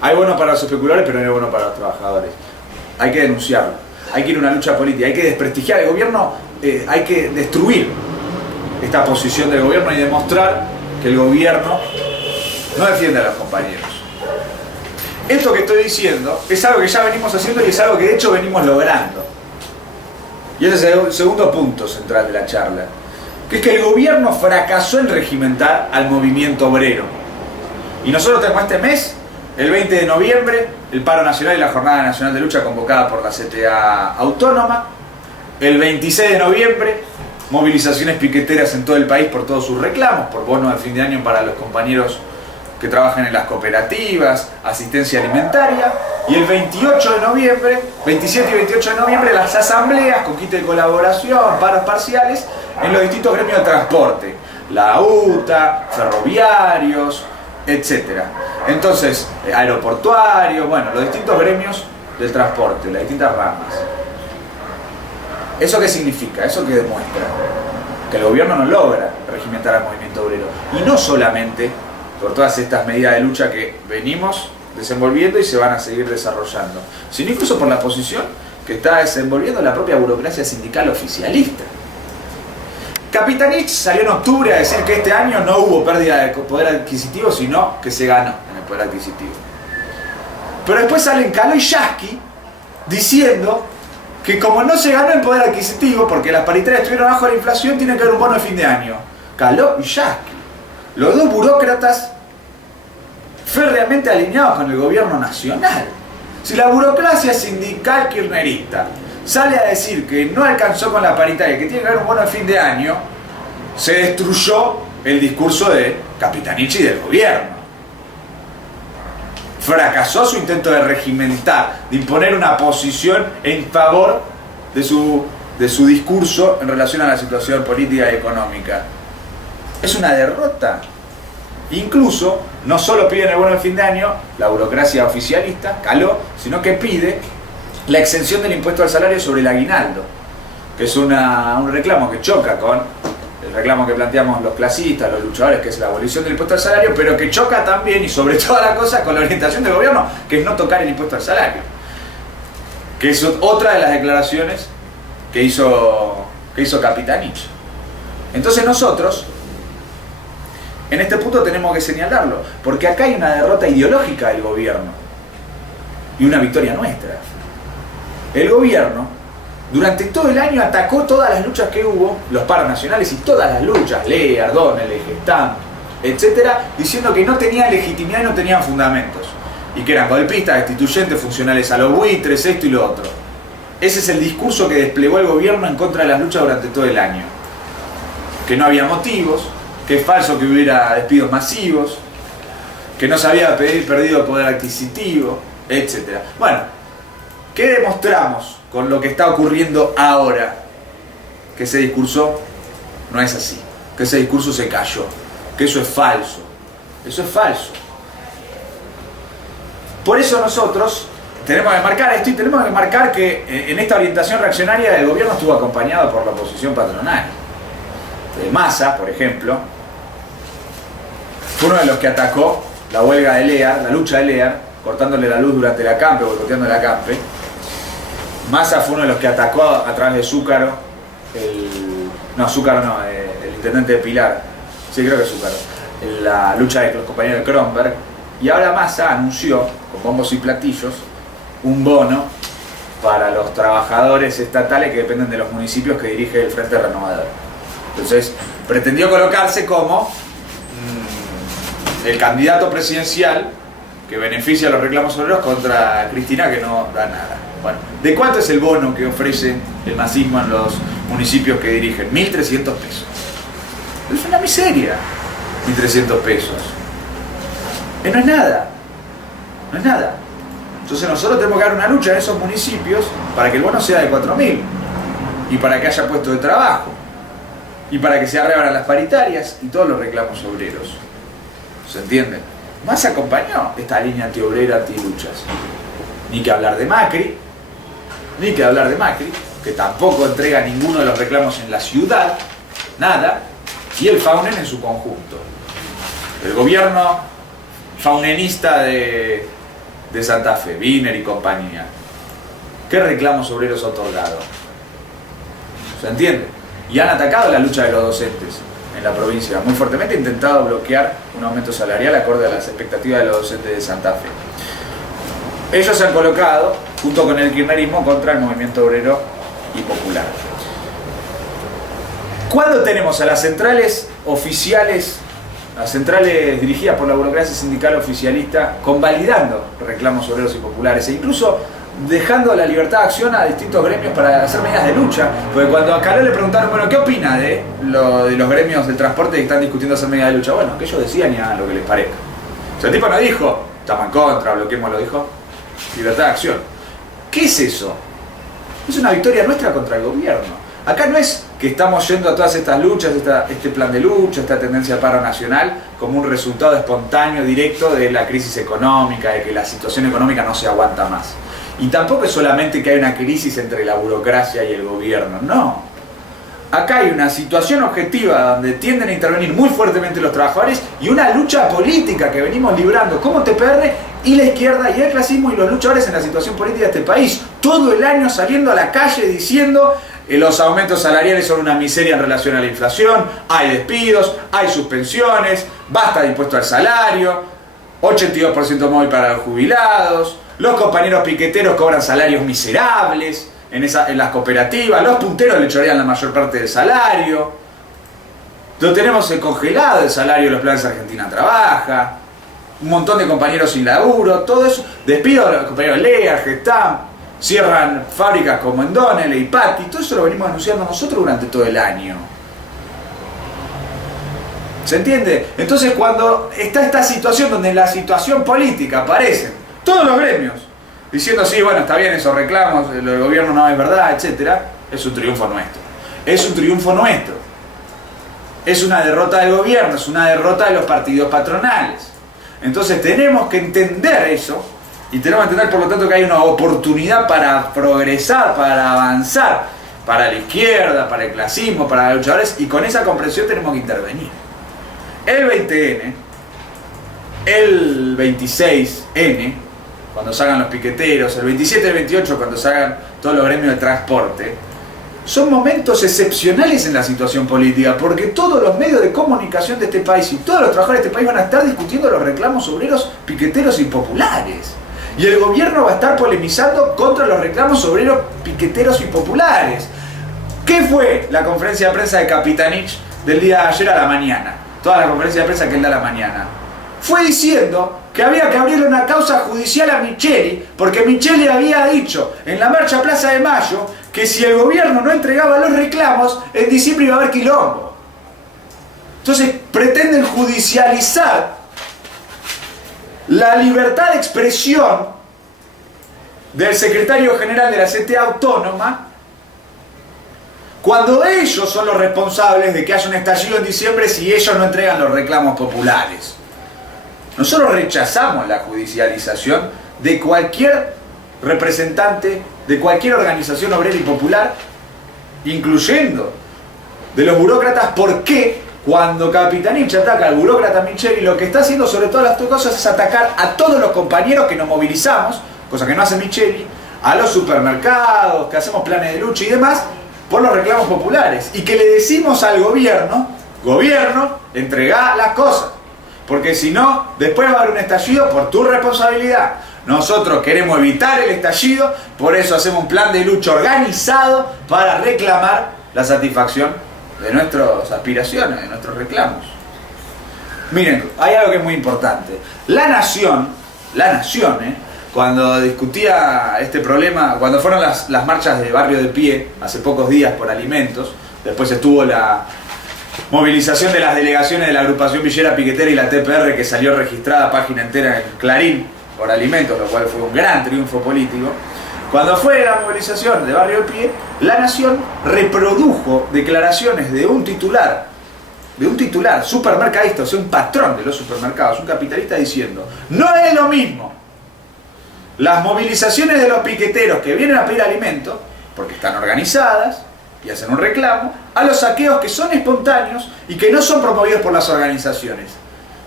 Hay bono para los especuladores, pero no hay bono para los trabajadores. Hay que denunciarlo, hay que ir a una lucha política, hay que desprestigiar el gobierno, hay que destruir esta posición del gobierno y demostrar que el gobierno no defiende a los compañeros. Esto que estoy diciendo es algo que ya venimos haciendo y es algo que de hecho venimos logrando. Y ese es el segundo punto central de la charla, que es que el gobierno fracasó en regimentar al movimiento obrero. Y nosotros tenemos este mes, el 20 de noviembre, el paro nacional y la jornada nacional de lucha convocada por la CTA Autónoma. El 26 de noviembre, movilizaciones piqueteras en todo el país por todos sus reclamos, por bonos de fin de año para los compañeros que trabajan en las cooperativas, asistencia alimentaria. Y el 28 de noviembre, 27 y 28 de noviembre, las asambleas con kit de colaboración, paros parciales en los distintos gremios de transporte. La UTA, ferroviarios, etcétera. Entonces, aeroportuario, bueno, los distintos gremios del transporte, las distintas ramas. ¿Eso qué significa? ¿Eso qué demuestra? Que el gobierno no logra regimentar al movimiento obrero. Y no solamente por todas estas medidas de lucha que venimos desenvolviendo y se van a seguir desarrollando, sino incluso por la posición que está desenvolviendo la propia burocracia sindical oficialista. Capitanich salió en octubre a decir que este año no hubo pérdida de poder adquisitivo, sino que se ganó en el poder adquisitivo. Pero después salen Caló y Yasky diciendo que como no se ganó el poder adquisitivo, porque las paritarias estuvieron bajo la inflación, tiene que haber un bono de fin de año. Caló y Yasky, los dos burócratas férreamente alineados con el gobierno nacional. Si la burocracia sindical kirchnerista sale a decir que no alcanzó con la paritaria, que tiene que haber un bono de fin de año, se destruyó el discurso de Capitanich y del gobierno. Fracasó su intento de regimentar, de imponer una posición en favor de su discurso en relación a la situación política y económica. Es una derrota. Incluso, no solo piden el bono de fin de año, la burocracia oficialista, Caló, sino que pide la exención del impuesto al salario sobre el aguinaldo, que es un reclamo que choca con el reclamo que planteamos los clasistas, los luchadores, que es la abolición del impuesto al salario, pero que choca también y sobre toda la cosa con la orientación del gobierno, que es no tocar el impuesto al salario, que es otra de las declaraciones que hizo Capitanich. Entonces nosotros en este punto tenemos que señalarlo, porque acá hay una derrota ideológica del gobierno y una victoria nuestra. El gobierno durante todo el año atacó todas las luchas que hubo, los paros nacionales y todas las luchas, Lea, Donel, Gestam, etcétera, diciendo que no tenían legitimidad y no tenían fundamentos, y que eran golpistas, destituyentes, funcionales a los buitres, esto y lo otro. Ese es el discurso que desplegó el gobierno en contra de las luchas durante todo el año. Que no había motivos, que es falso que hubiera despidos masivos, que no se había perdido poder adquisitivo, etc. Bueno, ¿qué demostramos con lo que está ocurriendo ahora? Que ese discurso no es así, que ese discurso se cayó, que eso es falso. Eso es falso. Por eso nosotros tenemos que marcar esto y tenemos que marcar que en esta orientación reaccionaria el gobierno estuvo acompañado por la oposición patronal. Massa, por ejemplo, fue uno de los que atacó la huelga de Lear, la lucha de Lear, cortándole la luz durante la CAMPE, boicoteando la CAMPE. Massa fue uno de los que atacó a través de Zúcaro, el intendente de Pilar, sí creo que Zúcaro, la lucha de los compañeros de Kronberg. Y ahora Massa anunció, con bombos y platillos, un bono para los trabajadores estatales que dependen de los municipios que dirige el Frente Renovador. Entonces, pretendió colocarse como el candidato presidencial que beneficia a los reclamos obreros contra Cristina, que no da nada. Bueno, ¿de cuánto es el bono que ofrece el masismo en los municipios que dirigen? 1.300 pesos. Es una miseria, 1.300 pesos. No es nada. No es nada. Entonces nosotros tenemos que dar una lucha en esos municipios para que el bono sea de 4.000 y para que haya puestos de trabajo y para que se reabran las paritarias y todos los reclamos obreros. ¿Se entiende? Más acompañó esta línea antiobrera, antiluchas. Ni que hablar de Macri, que tampoco entrega ninguno de los reclamos en la ciudad, nada, y el Faunen en su conjunto. El gobierno faunenista de Santa Fe, Wiener y compañía. ¿Qué reclamos obreros ha otorgado? ¿Se entiende? Y han atacado la lucha de los docentes en la provincia, muy fuertemente, intentado bloquear un aumento salarial acorde a las expectativas de los docentes de Santa Fe. Ellos se han colocado, junto con el kirchnerismo, contra el movimiento obrero y popular. ¿Cuándo tenemos a las centrales oficiales, las centrales dirigidas por la burocracia sindical oficialista, convalidando reclamos obreros y populares e incluso dejando la libertad de acción a distintos gremios para hacer medidas de lucha? Porque cuando a Caló le preguntaron, bueno, ¿qué opina de los gremios del transporte que están discutiendo hacer medidas de lucha? Bueno, que ellos decían y hagan lo que les parezca. O sea, el tipo no dijo, estamos en contra, bloqueemos, lo dijo, libertad de acción. ¿Qué es eso? Es una victoria nuestra contra el gobierno. Acá no es que estamos yendo a todas estas luchas, este plan de lucha, esta tendencia al paro nacional, como un resultado espontáneo, directo de la crisis económica, de que la situación económica no se aguanta más. Y tampoco es solamente que hay una crisis entre la burocracia y el gobierno, no. Acá hay una situación objetiva donde tienden a intervenir muy fuertemente los trabajadores y una lucha política que venimos librando como TPR y la izquierda y el clasismo y los luchadores en la situación política de este país. Todo el año saliendo a la calle diciendo los aumentos salariales son una miseria en relación a la inflación, hay despidos, hay suspensiones, basta de impuesto al salario, 82% móvil para los jubilados, los compañeros piqueteros cobran salarios miserables en las cooperativas, los punteros le chorean la mayor parte del salario, lo tenemos congelado el salario de los planes Argentina Trabaja, un montón de compañeros sin laburo, todo eso, despidos de los compañeros Lea, Gestam, cierran fábricas como Endonel, Ipati, todo eso lo venimos anunciando nosotros durante todo el año. ¿Se entiende? Entonces cuando está esta situación donde en la situación política aparecen todos los gremios diciendo sí, bueno, está bien esos reclamos, el gobierno no es verdad, etcétera, es un triunfo nuestro. Es un triunfo nuestro. Es una derrota del gobierno, es una derrota de los partidos patronales. Entonces tenemos que entender eso y tenemos que entender por lo tanto que hay una oportunidad para progresar, para avanzar, para la izquierda, para el clasismo, para los luchadores, y con esa comprensión tenemos que intervenir. El 20N, el 26N, cuando salgan los piqueteros, el 27 y el 28 cuando salgan todos los gremios de transporte, son momentos excepcionales en la situación política, porque todos los medios de comunicación de este país y todos los trabajadores de este país van a estar discutiendo los reclamos obreros, piqueteros y populares. Y el gobierno va a estar polemizando contra los reclamos obreros, piqueteros y populares. ¿Qué fue la conferencia de prensa de Capitanich del día de ayer a la mañana? Toda la conferencia de prensa que él da a la mañana. Fue diciendo que había que abrirle una causa judicial a Micheli, porque Micheli había dicho en la marcha Plaza de Mayo que si el gobierno no entregaba los reclamos, en diciembre iba a haber quilombo. Entonces pretenden judicializar la libertad de expresión del secretario general de la CTA Autónoma, cuando ellos son los responsables de que haya un estallido en diciembre si ellos no entregan los reclamos populares. Nosotros rechazamos la judicialización de cualquier representante, de cualquier organización obrera y popular, incluyendo de los burócratas. ¿Por qué? Cuando Capitanich ataca al burócrata Micheli, lo que está haciendo sobre todas las cosas es atacar a todos los compañeros que nos movilizamos, cosa que no hace Micheli, a los supermercados, que hacemos planes de lucha y demás, por los reclamos populares. Y que le decimos al gobierno, entregá las cosas. Porque si no, después va a haber un estallido por tu responsabilidad. Nosotros queremos evitar el estallido, por eso hacemos un plan de lucha organizado para reclamar la satisfacción de nuestras aspiraciones, de nuestros reclamos. Miren, hay algo que es muy importante. La nación, cuando discutía este problema, cuando fueron las marchas de Barrio de Pie, hace pocos días por alimentos, después estuvo la movilización de las delegaciones de la agrupación Villera Piquetera y la TPR, que salió registrada página entera en Clarín por alimentos, lo cual fue un gran triunfo político. Cuando fue la movilización de Barrio de Pie, la Nación reprodujo declaraciones de un titular supermercadista, o sea, un patrón de los supermercados, un capitalista, diciendo: no es lo mismo las movilizaciones de los piqueteros que vienen a pedir alimentos, porque están organizadas y hacen un reclamo, a los saqueos que son espontáneos y que no son promovidos por las organizaciones.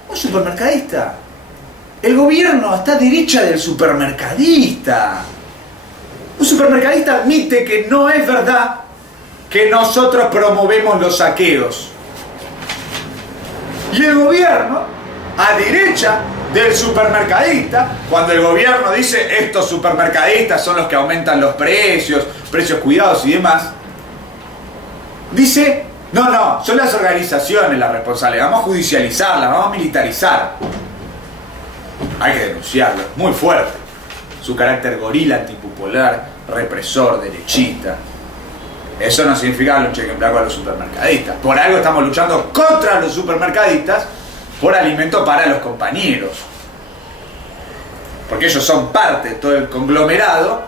Un supermercadista, el gobierno está a derecha del supermercadista. Un supermercadista admite que no es verdad que nosotros promovemos los saqueos. Y el gobierno, a derecha del supermercadista, cuando el gobierno dice estos supermercadistas son los que aumentan los precios cuidados y demás, dice, no, son las organizaciones las responsables, vamos a judicializarlas, vamos a militarizar. Hay que denunciarlo, muy fuerte. Su carácter gorila, antipopular, represor, derechista. Eso no significa un cheque en blanco a los supermercadistas. Por algo estamos luchando contra los supermercadistas por alimento para los compañeros. Porque ellos son parte de todo el conglomerado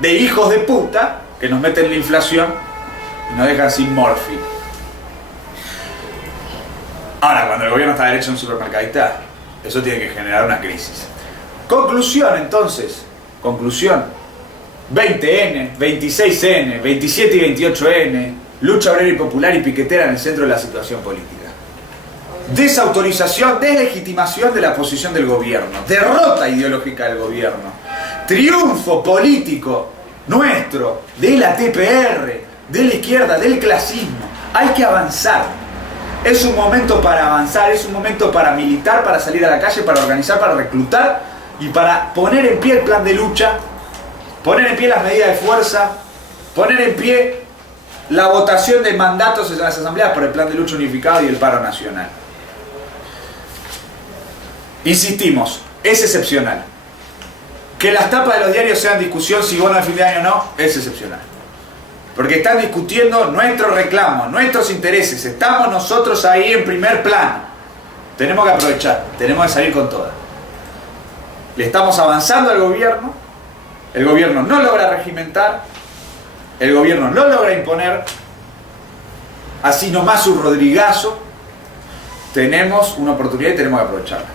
de hijos de puta que nos meten la inflación y nos dejan sin morfi. Ahora, cuando el gobierno está derecho a un supermercadista, eso tiene que generar una crisis. Conclusión, entonces. Conclusión. 20N, 26N, 27 y 28N, lucha obrera y popular y piquetera en el centro de la situación política. Desautorización, deslegitimación de la posición del gobierno, derrota ideológica del gobierno, triunfo político nuestro, de la TPR, de la izquierda, del clasismo. Hay que avanzar. Es un momento para avanzar, es un momento para militar, para salir a la calle, para organizar, para reclutar y para poner en pie el plan de lucha, poner en pie las medidas de fuerza, poner en pie la votación de mandatos en las asambleas por el plan de lucha unificado y el paro nacional. Insistimos, es excepcional. Que las tapas de los diarios sean discusión si bono de fin de año o no, es excepcional. Porque están discutiendo nuestros reclamos, nuestros intereses. Estamos nosotros ahí en primer plano. Tenemos que aprovechar, tenemos que salir con todas. Le estamos avanzando al gobierno. El gobierno no logra regimentar. El gobierno no logra imponer. Así nomás un rodrigazo. Tenemos una oportunidad y tenemos que aprovecharla.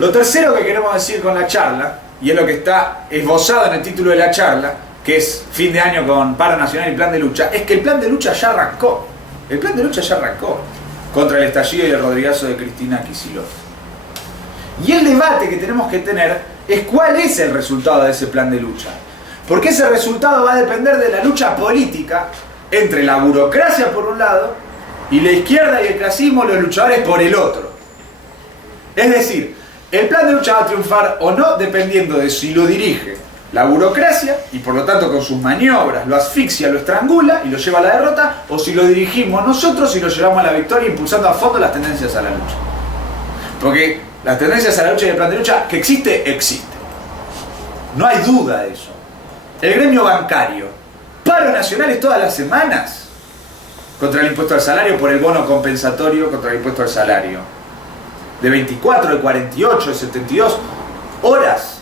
Lo tercero que queremos decir con la charla, y es lo que está esbozado en el título de la charla, que es fin de año con paro nacional y plan de lucha, es que el plan de lucha ya arrancó. El plan de lucha ya arrancó contra el estallido y el rodrigazo de Cristina Kicillof. Y el debate que tenemos que tener es cuál es el resultado de ese plan de lucha. Porque ese resultado va a depender de la lucha política entre la burocracia por un lado y la izquierda y el clasismo, los luchadores, por el otro. Es decir, el plan de lucha va a triunfar o no dependiendo de si lo dirige la burocracia y por lo tanto con sus maniobras lo asfixia, lo estrangula y lo lleva a la derrota, o si lo dirigimos nosotros y lo llevamos a la victoria impulsando a fondo las tendencias a la lucha. Porque las tendencias a la lucha y el plan de lucha que existe, existe. No hay duda de eso. El gremio bancario, paro nacionales todas las semanas contra el impuesto al salario por el bono compensatorio contra el impuesto al salario. De 24, de 48, de 72 horas.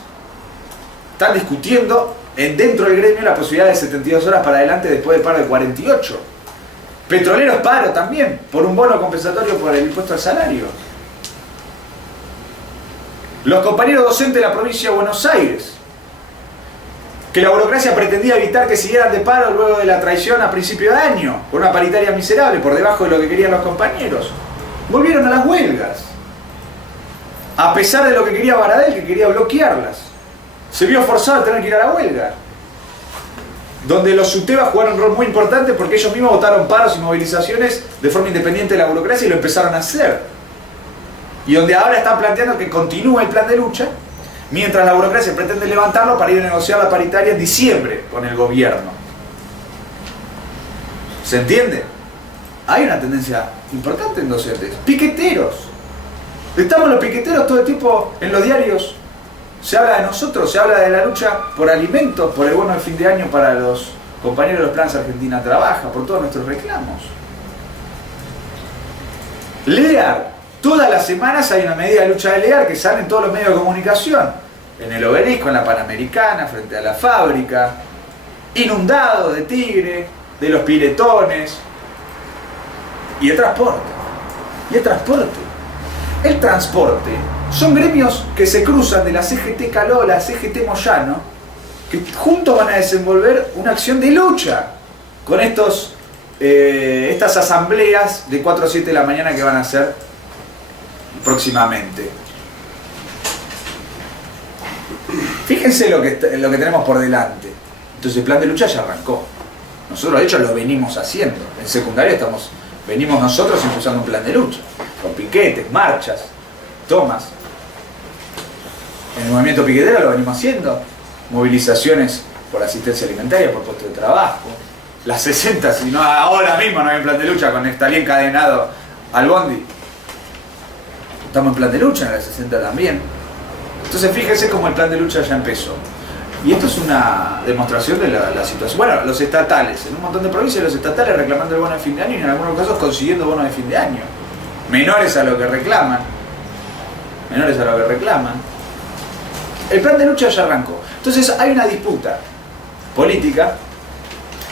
Están discutiendo dentro del gremio la posibilidad de 72 horas para adelante después del paro de 48. Petroleros paro también, por un bono compensatorio por el impuesto al salario. Los compañeros docentes de la provincia de Buenos Aires, que la burocracia pretendía evitar que siguieran de paro luego de la traición a principio de año, con una paritaria miserable por debajo de lo que querían los compañeros, volvieron a las huelgas. A pesar de lo que quería Baradel, que quería bloquearlas. Se vio forzado a tener que ir a la huelga. Donde los SUTEBA jugaron un rol muy importante porque ellos mismos votaron paros y movilizaciones de forma independiente de la burocracia y lo empezaron a hacer. Y donde ahora están planteando que continúe el plan de lucha, mientras la burocracia pretende levantarlo para ir a negociar la paritaria en diciembre con el gobierno. ¿Se entiende? Hay una tendencia importante en docentes. Piqueteros. Estamos los piqueteros todo el tiempo en los diarios. Se habla de nosotros, se habla de la lucha por alimentos, por el bono de fin de año para los compañeros de los planes Argentina Trabaja, por todos nuestros reclamos. LEAR. Todas las semanas hay una medida de lucha de LEAR que sale en todos los medios de comunicación. En el Obelisco, en la Panamericana, frente a la fábrica. Inundado de Tigre, de los piletones. Y el transporte. Y el transporte. El transporte son gremios que se cruzan de la CGT Caló a la CGT Moyano, que juntos van a desenvolver una acción de lucha con estas asambleas de 4 a 7 de la mañana que van a hacer próximamente. Fíjense lo que tenemos por delante. Entonces el plan de lucha ya arrancó. Nosotros de hecho lo venimos haciendo. En secundaria venimos nosotros impulsando un plan de lucha. Con piquetes, marchas, tomas. En el movimiento piquetero lo venimos haciendo. Movilizaciones por asistencia alimentaria, por puesto de trabajo. Las 60, si no ahora mismo no hay un plan de lucha con Estalí encadenado al bondi. Estamos en plan de lucha, en las 60 también. Entonces fíjense cómo el plan de lucha ya empezó. Y esto es una demostración de la situación. Bueno, los estatales, en un montón de provincias los estatales reclamando el bono de fin de año y en algunos casos consiguiendo bono de fin de año. Menores a lo que reclaman. Menores a lo que reclaman. El plan de lucha ya arrancó. Entonces hay una disputa política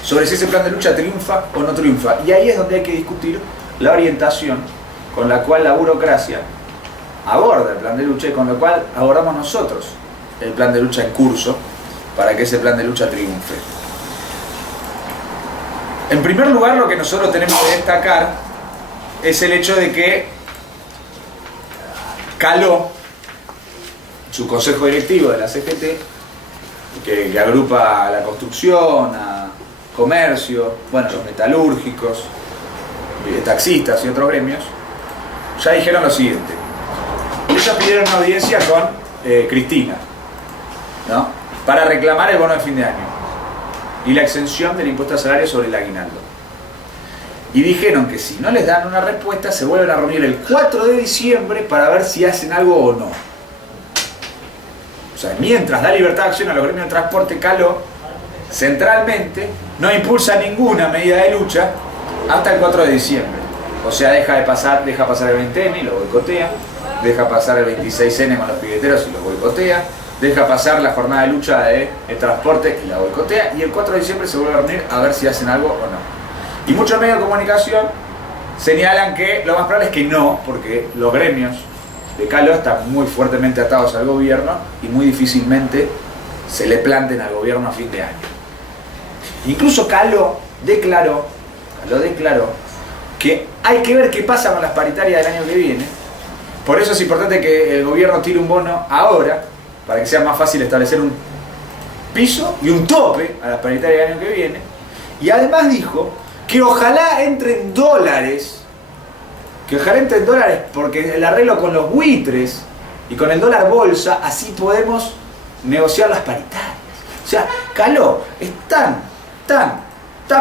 sobre si ese plan de lucha triunfa o no triunfa. Y ahí es donde hay que discutir la orientación con la cual la burocracia aborda el plan de lucha y con la cual abordamos nosotros el plan de lucha en curso para que ese plan de lucha triunfe. En primer lugar, lo que nosotros tenemos que destacar es el hecho de que Caló, su consejo directivo de la CGT, que agrupa a la construcción, a comercio, bueno, los metalúrgicos, taxistas y otros gremios, ya dijeron lo siguiente. Ellos pidieron una audiencia con Cristina, ¿no?, para reclamar el bono de fin de año y la exención del impuesto al salario sobre el aguinaldo. Y dijeron que si no les dan una respuesta, se vuelven a reunir el 4 de diciembre para ver si hacen algo o no. O sea, mientras da libertad de acción a los gremios de transporte, Caló centralmente no impulsa ninguna medida de lucha hasta el 4 de diciembre. O sea, deja pasar el 20N y lo boicotea, deja pasar el 26N con los piqueteros y lo boicotea, deja pasar la jornada de lucha de transporte y la boicotea, y el 4 de diciembre se vuelve a reunir a ver si hacen algo o no. Y muchos medios de comunicación señalan que lo más probable es que no, porque los gremios de Caló están muy fuertemente atados al gobierno y muy difícilmente se le planten al gobierno a fin de año. Incluso Caló declaró que hay que ver qué pasa con las paritarias del año que viene. Por eso es importante que el gobierno tire un bono ahora, para que sea más fácil establecer un piso y un tope a las paritarias del año que viene. Y además dijo que ojalá entren dólares, porque el arreglo con los buitres y con el dólar bolsa, así podemos negociar las paritarias. O sea, Caló es tan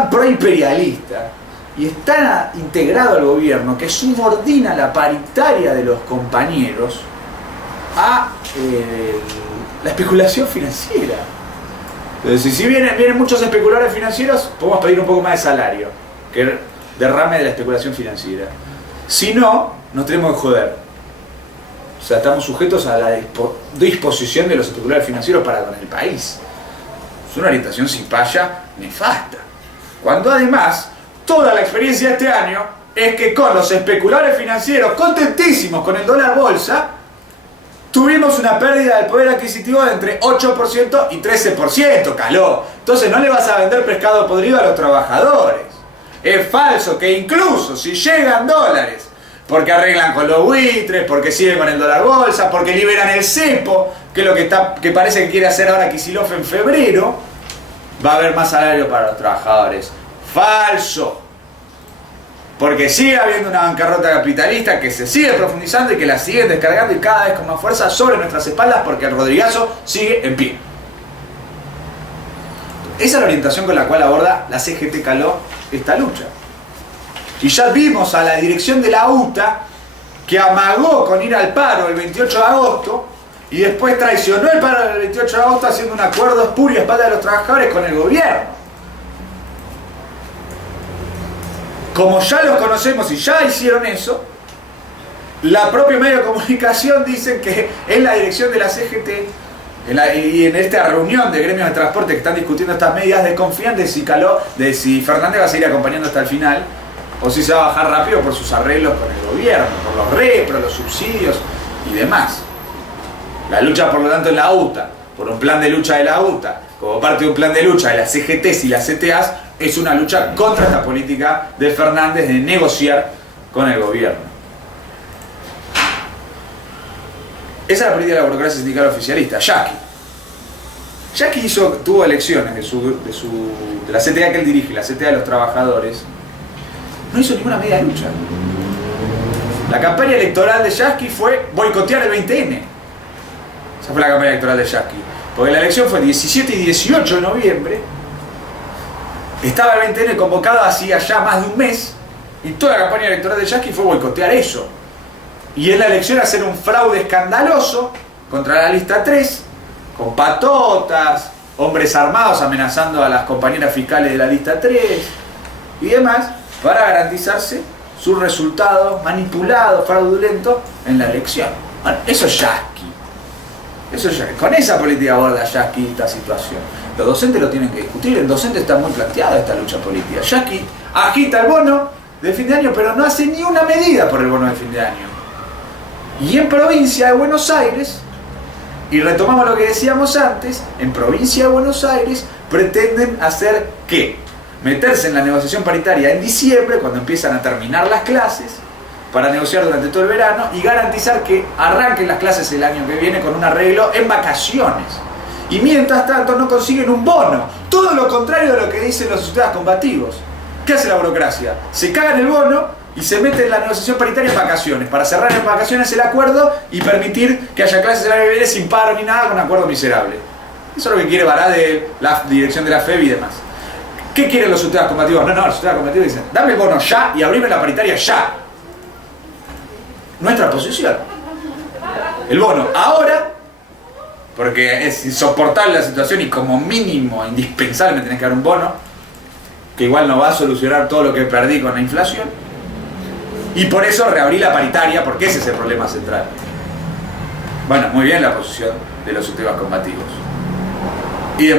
proimperialista y es tan integrado al gobierno que subordina la paritaria de los compañeros a la especulación financiera. Entonces, si vienen muchos especuladores financieros, podemos pedir un poco más de salario, que derrame de la especulación financiera. Si no, nos tenemos que joder. O sea, estamos sujetos a la disposición de los especuladores financieros para con el país. Es una orientación cipaya nefasta. Cuando además, toda la experiencia de este año es que con los especuladores financieros contentísimos con el dólar bolsa, tuvimos una pérdida del poder adquisitivo de entre 8% y 13%, Caló. Entonces no le vas a vender pescado podrido a los trabajadores. Es falso que incluso si llegan dólares, porque arreglan con los buitres, porque siguen con el dólar bolsa, porque liberan el cepo, que es lo que parece que quiere hacer ahora Kicillof en febrero, va a haber más salario para los trabajadores. Falso. Porque sigue habiendo una bancarrota capitalista que se sigue profundizando y que la siguen descargando y cada vez con más fuerza sobre nuestras espaldas, porque el Rodrigazo sigue en pie. Esa es la orientación con la cual aborda la CGT Caló esta lucha. Y ya vimos a la dirección de la UTA que amagó con ir al paro el 28 de agosto y después traicionó el paro del 28 de agosto haciendo un acuerdo espurio a espaldas de los trabajadores con el gobierno. Como ya los conocemos y ya hicieron eso, la propia medio de comunicación dicen que es la dirección de la CGT y en esta reunión de gremios de transporte que están discutiendo estas medidas, desconfían de si Fernández va a seguir acompañando hasta el final o si se va a bajar rápido por sus arreglos con el gobierno, por los repros, los subsidios y demás. La lucha, por lo tanto, en la UTA, por un plan de lucha de la UTA, como parte de un plan de lucha de las CGTs y las CTAs, es una lucha contra esta política de Fernández de negociar con el gobierno. Esa es la política de la burocracia sindical oficialista. Yaqui tuvo elecciones de la CTA que él dirige, la CTA de los trabajadores. No hizo ninguna medida de lucha. La campaña electoral de Yaqui fue boicotear el 20N. Esa fue la campaña electoral de Yaqui. Porque la elección fue 17 y 18 de noviembre. Estaba el 20N convocado hacía ya más de un mes. Y toda la campaña electoral de Yaqui fue boicotear eso. Y en la elección hacer un fraude escandaloso contra la lista 3, con patotas, hombres armados amenazando a las compañeras fiscales de la lista 3 y demás, para garantizarse su resultado manipulado, fraudulento en la elección. Bueno, eso es Yaqui. Con esa política aborda Yaqui esta situación. Los docentes lo tienen que discutir, en docentes está muy planteada esta lucha política. Yaqui agita el bono de fin de año, pero no hace ni una medida por el bono de fin de año. Y en provincia de Buenos Aires, y retomamos lo que decíamos antes, en provincia de Buenos Aires pretenden hacer ¿qué? Meterse en la negociación paritaria en diciembre, cuando empiezan a terminar las clases, para negociar durante todo el verano y garantizar que arranquen las clases el año que viene con un arreglo en vacaciones. Y mientras tanto no consiguen un bono. Todo lo contrario de lo que dicen los sistemas combativos. ¿Qué hace la burocracia? Se cagan el bono y se mete en la negociación paritaria en vacaciones, para cerrar en vacaciones el acuerdo y permitir que haya clases el año que viene sin paro ni nada, con un acuerdo miserable. Eso es lo que quiere Baradel, la dirección de la FEB y demás. ¿Qué quieren los sistemas combativos? No, los sistemas combativos dicen, dame el bono ya y abrime la paritaria ya. Nuestra posición. El bono ahora, porque es insoportable la situación y como mínimo, indispensable, me tenés que dar un bono, que igual no va a solucionar todo lo que perdí con la inflación. Y por eso reabrí la paritaria, porque ese es el problema central. Bueno, muy bien la posición de los sistemas combativos. Y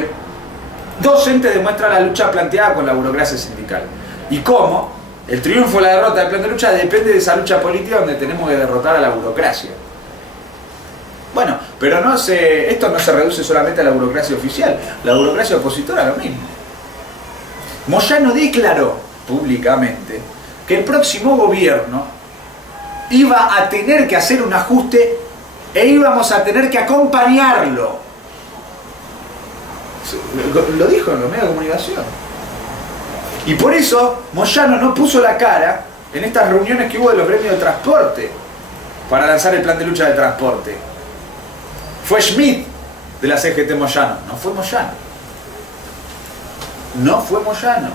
docente demuestra la lucha planteada con la burocracia sindical. Y cómo el triunfo o la derrota del plan de lucha depende de esa lucha política donde tenemos que derrotar a la burocracia. Bueno, pero esto no se reduce solamente a la burocracia oficial. La burocracia opositora lo mismo. Moyano declaró públicamente que el próximo gobierno iba a tener que hacer un ajuste e íbamos a tener que acompañarlo. Lo dijo en los medios de comunicación. Y por eso Moyano no puso la cara en estas reuniones que hubo de los gremios de transporte para lanzar el plan de lucha del transporte. Fue Schmidt de la CGT Moyano, no fue Moyano. No fue Moyano.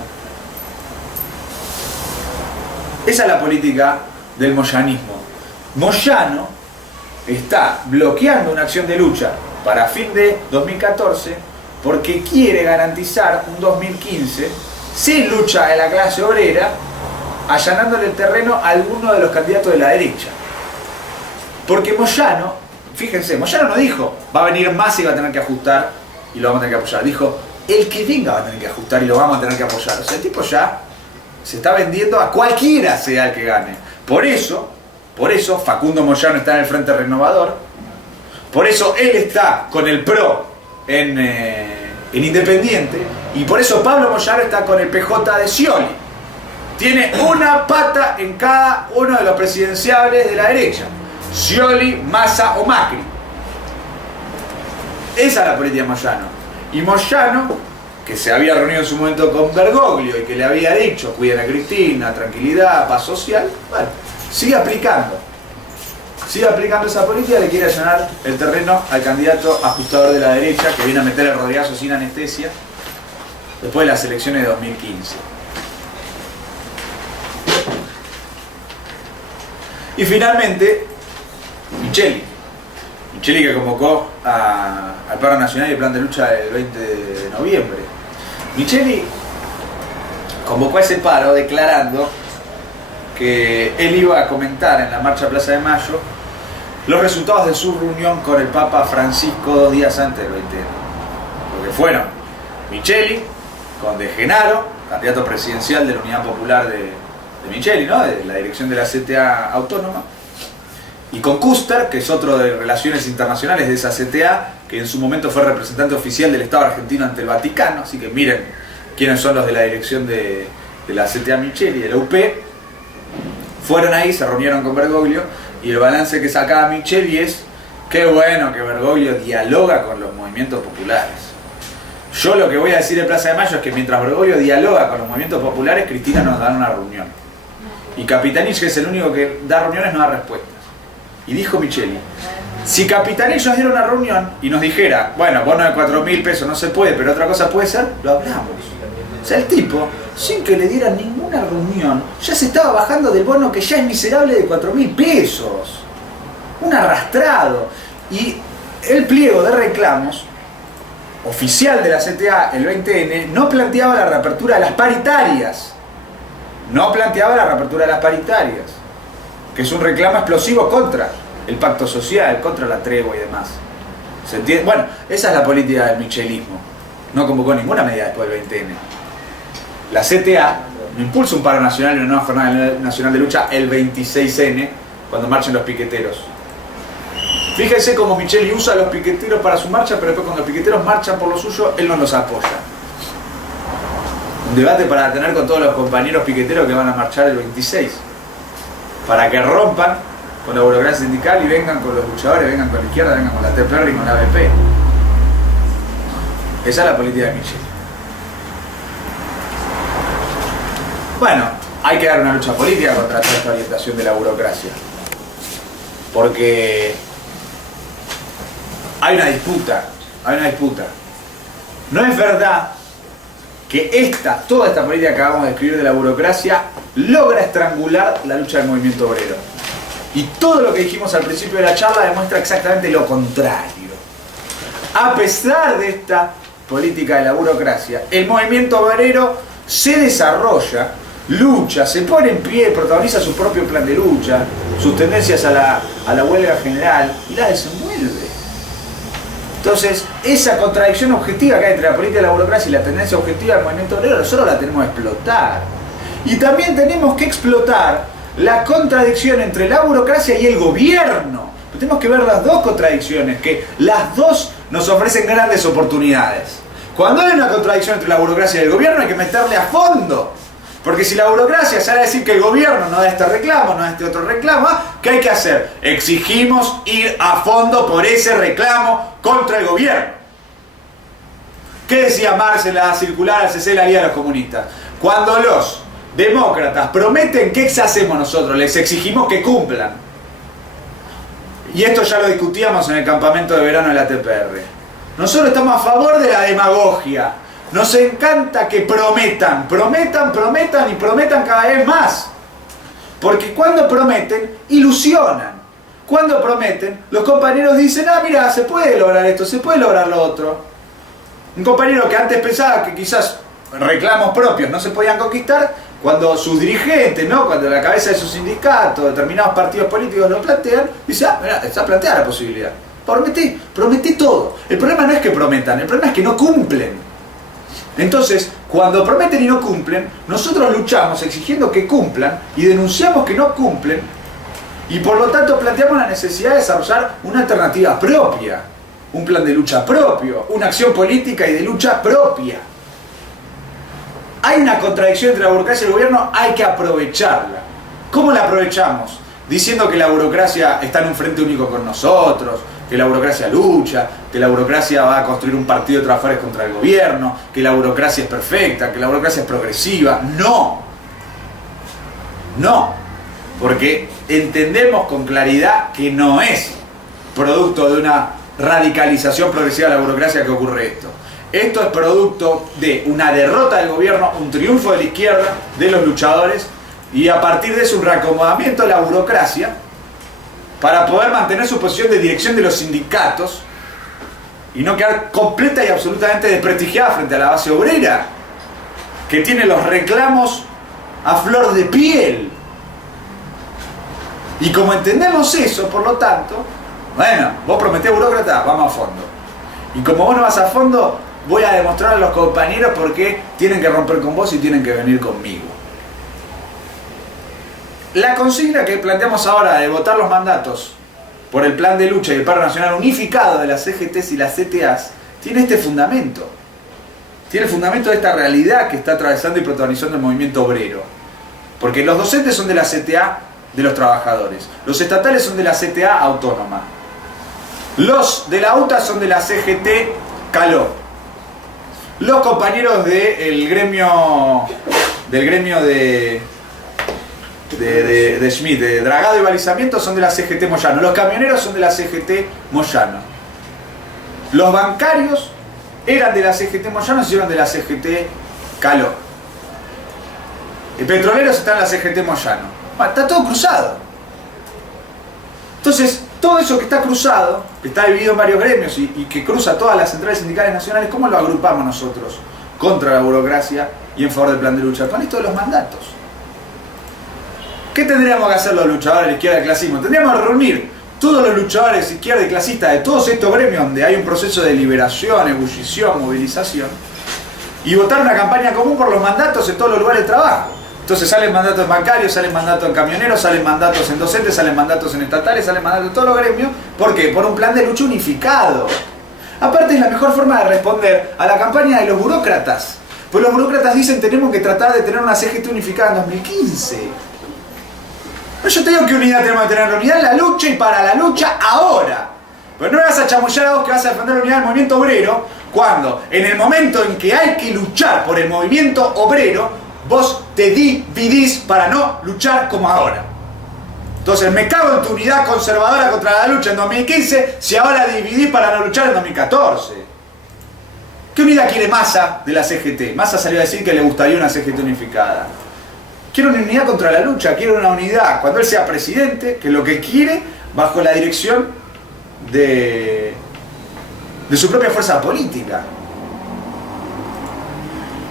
Esa es la política del moyanismo. Moyano está bloqueando una acción de lucha para fin de 2014 porque quiere garantizar un 2015 sin lucha de la clase obrera, allanándole el terreno a alguno de los candidatos de la derecha. Porque Moyano, fíjense, Moyano no dijo va a venir más y va a tener que ajustar y lo vamos a tener que apoyar. Dijo, el que venga va a tener que ajustar y lo vamos a tener que apoyar. O sea, el tipo ya se está vendiendo a cualquiera sea el que gane. Por eso Facundo Moyano está en el Frente Renovador. Por eso él está con el PRO en Independiente. Y por eso Pablo Moyano está con el PJ de Scioli. Tiene una pata en cada uno de los presidenciables de la derecha. Scioli, Massa o Macri. Esa es la política de Moyano. Y Moyano, que se había reunido en su momento con Bergoglio y que le había dicho cuiden a Cristina, tranquilidad, paz social, bueno, sigue aplicando esa política, le quiere allanar el terreno al candidato ajustador de la derecha que viene a meter el rodrigazo sin anestesia después de las elecciones de 2015. Y finalmente, Micheli que convocó al paro nacional y el plan de lucha del 20 de noviembre. Micheli convocó a ese paro declarando que él iba a comentar en la marcha Plaza de Mayo los resultados de su reunión con el Papa Francisco 2 días antes del 20 de noviembre. Porque fueron Micheli con De Genaro, candidato presidencial de la Unidad Popular de Micheli, ¿no? De la dirección de la CTA autónoma, y con Kuster, que es otro de Relaciones Internacionales de esa CTA, que en su momento fue representante oficial del Estado argentino ante el Vaticano, así que miren quiénes son los de la dirección de la CTA Micheli, de la UP. Fueron ahí, se reunieron con Bergoglio, y el balance que sacaba Micheli es qué bueno que Bergoglio dialoga con los movimientos populares. Yo lo que voy a decir de Plaza de Mayo es que mientras Bergoglio dialoga con los movimientos populares, Cristina nos da una reunión. Y Capitanich, que es el único que da reuniones, no da respuestas. Y dijo Micheli, si Capitanich nos diera una reunión y nos dijera, bueno, bono de 4.000 pesos no se puede, pero otra cosa puede ser, lo hablamos. O sea, el tipo, sin que le dieran ninguna reunión, ya se estaba bajando del bono que ya es miserable de 4.000 pesos. Un arrastrado. Y el pliego de reclamos oficial de la CTA, el 20N, no planteaba la reapertura de las paritarias. No planteaba la reapertura de las paritarias, que es un reclamo explosivo contra el pacto social, contra la tregua y demás. ¿Se entiende? Bueno, esa es la política del michelismo. no convocó ninguna medida después del 20N. La CTA no impulsa un paro nacional y una nueva jornada nacional de lucha el 26N, cuando marchen los piqueteros. Fíjense cómo Micheli usa a los piqueteros para su marcha, pero después cuando los piqueteros marchan por lo suyo, él no los apoya. Un debate para tener con todos los compañeros piqueteros que van a marchar el 26, para que rompan con la burocracia sindical y vengan con los luchadores, vengan con la izquierda, vengan con la TPR y con la ABP. Esa es la política de Micheli. Bueno, hay que dar una lucha política contra toda esta orientación de la burocracia, porque hay una disputa. No es verdad que toda esta política que acabamos de escribir de la burocracia logra estrangular la lucha del movimiento obrero. Y todo lo que dijimos al principio de la charla demuestra exactamente lo contrario. A pesar de esta política de la burocracia, el movimiento obrero se desarrolla, lucha, se pone en pie, protagoniza su propio plan de lucha, sus tendencias a la huelga general y la desenvuelve. Entonces, esa contradicción objetiva que hay entre la política de la burocracia y la tendencia objetiva del movimiento obrero, nosotros la tenemos que explotar. Y también tenemos que explotar la contradicción entre la burocracia y el gobierno. Tenemos que ver las dos contradicciones, que las dos nos ofrecen grandes oportunidades. Cuando hay una contradicción entre la burocracia y el gobierno, hay que meterle a fondo. Porque si la burocracia sale a decir que el gobierno no da este reclamo, no da este otro reclamo, ¿qué hay que hacer? Exigimos ir a fondo por ese reclamo contra el gobierno. ¿Qué decía Marx en la circular al CC de la Liga de los Comunistas? Cuando los demócratas prometen, ¿qué hacemos nosotros? Les exigimos que cumplan. Y esto ya lo discutíamos en el campamento de verano de la TPR. Nosotros estamos a favor de la demagogia. Nos encanta que prometan y prometan cada vez más. Porque cuando prometen, ilusionan. Cuando prometen, los compañeros dicen, mira, se puede lograr esto, se puede lograr lo otro. Un compañero que antes pensaba que quizás reclamos propios no se podían conquistar, cuando sus dirigentes, ¿no? Cuando la cabeza de sus sindicatos, determinados partidos políticos lo plantean, dice, mira, está planteada la posibilidad. Prometí todo. El problema no es que prometan, el problema es que no cumplen. Entonces, cuando prometen y no cumplen, nosotros luchamos exigiendo que cumplan y denunciamos que no cumplen y por lo tanto planteamos la necesidad de desarrollar una alternativa propia, un plan de lucha propio, una acción política y de lucha propia. Hay una contradicción entre la burocracia y el gobierno, hay que aprovecharla. ¿Cómo la aprovechamos? Diciendo que la burocracia está en un frente único con nosotros, que la burocracia lucha, que la burocracia va a construir un partido de trabajadores contra el gobierno, que la burocracia es perfecta, que la burocracia es progresiva. No, porque entendemos con claridad que no es producto de una radicalización progresiva de la burocracia que ocurre esto. Esto es producto de una derrota del gobierno, un triunfo de la izquierda, de los luchadores, y a partir de eso un reacomodamiento de la burocracia para poder mantener su posición de dirección de los sindicatos y no quedar completa y absolutamente desprestigiada frente a la base obrera, que tiene los reclamos a flor de piel. Y como entendemos eso, por lo tanto, bueno, vos prometés burócrata, vamos a fondo. Y como vos no vas a fondo, voy a demostrar a los compañeros por qué tienen que romper con vos y tienen que venir conmigo. La consigna que planteamos ahora de votar los mandatos por el plan de lucha y el paro nacional unificado de las CGTs y las CTAs tiene este fundamento. Tiene el fundamento de esta realidad que está atravesando y protagonizando el movimiento obrero. Porque los docentes son de la CTA de los trabajadores, los estatales son de la CTA autónoma, los de la UTA son de la CGT Caló, los compañeros del gremio de Schmidt, de dragado y balizamiento, son de la CGT Moyano, los camioneros son de la CGT Moyano, los bancarios eran de la CGT Moyano y eran de la CGT Caló, petroleros están en la CGT Moyano. Está todo cruzado. Entonces, todo eso que está cruzado, que está dividido en varios gremios y que cruza todas las centrales sindicales nacionales, ¿cómo lo agrupamos nosotros contra la burocracia y en favor del plan de lucha? Con esto de los mandatos. ¿Qué tendríamos que hacer los luchadores de la izquierda del clasismo? Tendríamos que reunir todos los luchadores izquierda y clasistas de todos estos gremios donde hay un proceso de liberación, ebullición, movilización, y votar una campaña común por los mandatos en todos los lugares de trabajo. Entonces salen mandatos en bancarios, salen mandatos en camioneros, salen mandatos en docentes, salen mandatos en estatales, salen mandatos en todos los gremios. ¿Por qué? Por un plan de lucha unificado. Aparte es la mejor forma de responder a la campaña de los burócratas. Pues los burócratas dicen tenemos que tratar de tener una CGT unificada en 2015. Pero yo te digo que unidad tenemos que tener, la unidad en la lucha y para la lucha ahora. Pero no me vas a chamullar a vos que vas a defender la unidad del movimiento obrero cuando en el momento en que hay que luchar por el movimiento obrero vos te dividís para no luchar como ahora. Entonces me cago en tu unidad conservadora contra la lucha en 2015 si ahora dividís para no luchar en 2014. ¿Qué unidad quiere Massa de la CGT? Massa salió a decir que le gustaría una CGT unificada. Quiere una unidad contra la lucha, quiere una unidad cuando él sea presidente, que lo que quiere bajo la dirección de su propia fuerza política.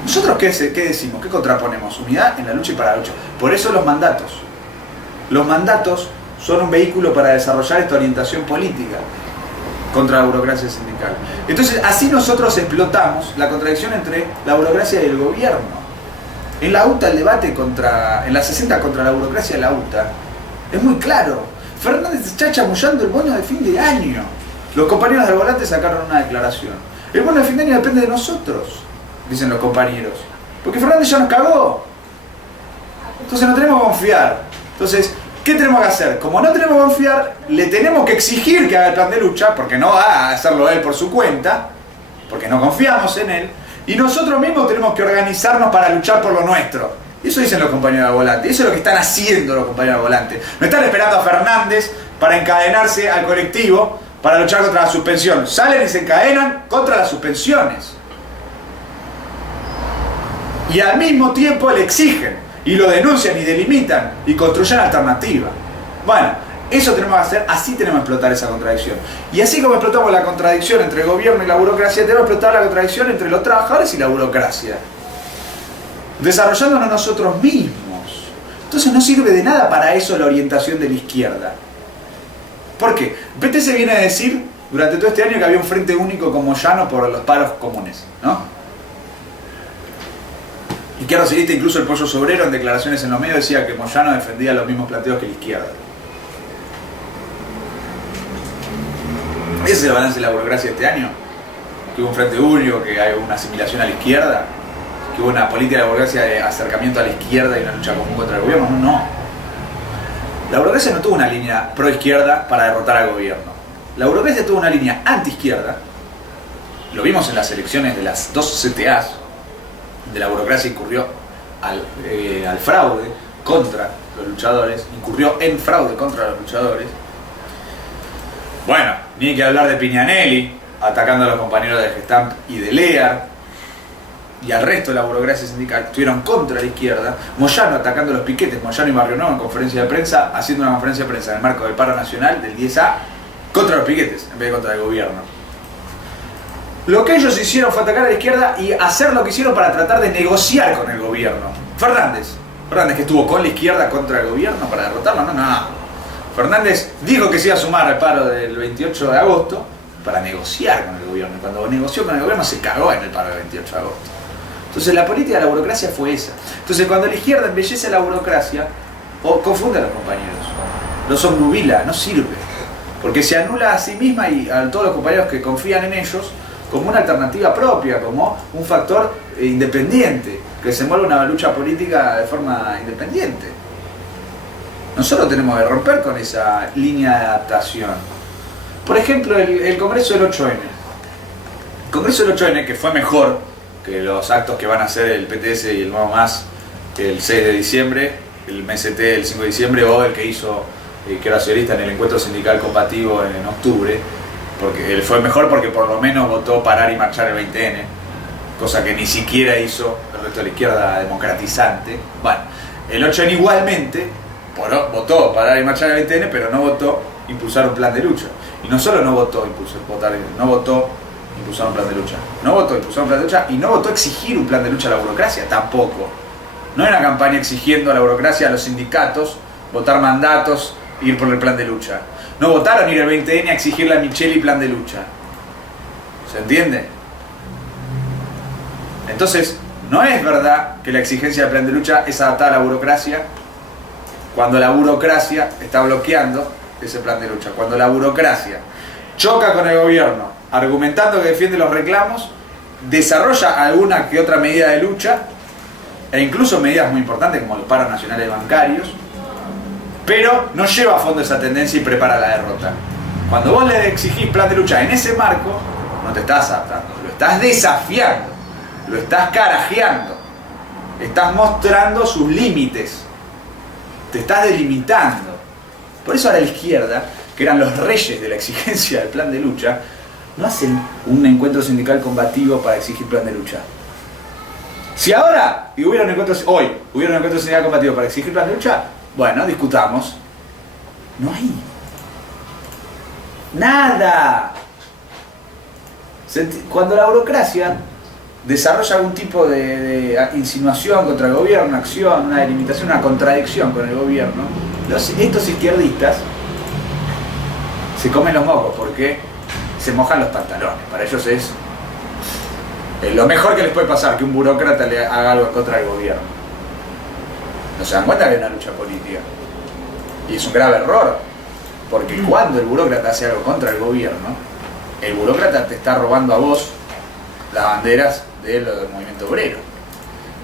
¿Nosotros qué decimos? ¿Qué contraponemos? Unidad en la lucha y para la lucha. Por eso los mandatos. Los mandatos son un vehículo para desarrollar esta orientación política contra la burocracia sindical. Entonces, así nosotros explotamos la contradicción entre la burocracia y el gobierno. En la UTA el debate en la 60 contra la burocracia de la UTA es muy claro. Fernández está chamullando el bono de fin de año. Los compañeros del volante sacaron una declaración. El bono de fin de año depende de nosotros, dicen los compañeros. Porque Fernández ya nos cagó. Entonces no tenemos que confiar. Entonces, ¿qué tenemos que hacer? Como no tenemos que confiar, le tenemos que exigir que haga el plan de lucha, porque no va a hacerlo él por su cuenta, porque no confiamos en él. Y nosotros mismos tenemos que organizarnos para luchar por lo nuestro. Eso dicen los compañeros de volante. Eso es lo que están haciendo los compañeros de volante. No están esperando a Fernández para encadenarse al colectivo para luchar contra la suspensión. Salen y se encadenan contra las suspensiones. Y al mismo tiempo le exigen, y lo denuncian y delimitan, y construyen alternativas. Bueno, eso tenemos que hacer, así tenemos que explotar esa contradicción. Y así como explotamos la contradicción entre el gobierno y la burocracia, tenemos que explotar la contradicción entre los trabajadores y la burocracia. Desarrollándonos nosotros mismos. Entonces no sirve de nada para eso la orientación de la izquierda. ¿Por qué? PT se viene a decir durante todo este año que había un frente único con Moyano por los paros comunes, ¿no? Izquierda Socialista, incluso el Pollo Sobrero en declaraciones en los medios decía que Moyano defendía los mismos planteos que la izquierda. Ese es el balance de la burocracia de este año. Que hubo un frente único, que hay una asimilación a la izquierda, que hubo una política de la burocracia de acercamiento a la izquierda y una lucha común contra el gobierno. No. La burocracia no tuvo una línea pro izquierda para derrotar al gobierno. La burocracia tuvo una línea anti izquierda. Lo vimos en las elecciones de las dos CTAs, de la burocracia incurrió al fraude contra los luchadores, incurrió en fraude contra los luchadores. Bueno, ni hay que hablar de Piñanelli atacando a los compañeros de Gestamp y de Lear, y al resto de la burocracia sindical estuvieron contra la izquierda. Moyano atacando los piquetes, Moyano y Barrio Nuevo en conferencia de prensa, haciendo una conferencia de prensa en el marco del paro nacional del 10A contra los piquetes en vez de contra el gobierno. Lo que ellos hicieron fue atacar a la izquierda y hacer lo que hicieron para tratar de negociar con el gobierno. Fernández que estuvo con la izquierda contra el gobierno para derrotarlo, no. Fernández dijo que se iba a sumar al paro del 28 de agosto para negociar con el gobierno. Y cuando negoció con el gobierno se cagó en el paro del 28 de agosto. Entonces la política de la burocracia fue esa. Entonces cuando la izquierda embellece la burocracia, o confunde a los compañeros, los obnubila, no sirve. Porque se anula a sí misma y a todos los compañeros que confían en ellos como una alternativa propia, como un factor independiente, que se mueve una lucha política de forma independiente. Nosotros tenemos que romper con esa línea de adaptación. Por ejemplo, el Congreso del 8N. El Congreso del 8N, que fue mejor que los actos que van a hacer el PTS y el Nuevo Más el 6 de diciembre, el MST el 5 de diciembre, o el que hizo que era socialista en el encuentro sindical combativo en octubre, porque él fue mejor porque por lo menos votó parar y marchar el 20N, cosa que ni siquiera hizo el resto de la izquierda democratizante. Bueno, el 8N igualmente votó parar y marchar el 20N, pero no votó impulsar un plan de lucha. Y no solo no votó impulsar un plan de lucha, no votó impulsar un plan de lucha y no votó exigir un plan de lucha a la burocracia, tampoco. No hay una campaña exigiendo a la burocracia, a los sindicatos, votar mandatos, ir por el plan de lucha. no votaron ir el 20N a exigirle a Micheli plan de lucha. ¿Se entiende? Entonces, no es verdad que la exigencia del plan de lucha es adaptada a la burocracia cuando la burocracia está bloqueando ese plan de lucha. Cuando la burocracia choca con el gobierno argumentando que defiende los reclamos, desarrolla alguna que otra medida de lucha e incluso medidas muy importantes como los paros nacionales bancarios, pero no lleva a fondo esa tendencia y prepara la derrota. Cuando vos le exigís plan de lucha en ese marco, no te estás adaptando, lo estás desafiando, lo estás carajeando, estás mostrando sus límites, te estás delimitando. Por eso ahora la izquierda, que eran los reyes de la exigencia del plan de lucha, no hacen un encuentro sindical combativo para exigir plan de lucha. Si ahora hubiera un encuentro sindical combativo para exigir plan de lucha, bueno, discutamos. No hay nada. Cuando la burocracia desarrolla algún tipo de insinuación contra el gobierno, una acción, una delimitación, una contradicción con el gobierno, estos izquierdistas se comen los mocos porque se mojan los pantalones. Para ellos es lo mejor que les puede pasar que un burócrata le haga algo en contra del gobierno. No se dan cuenta que hay una lucha política. Y es un grave error, porque cuando el burócrata hace algo contra el gobierno, el burócrata te está robando a vos las banderas del movimiento obrero.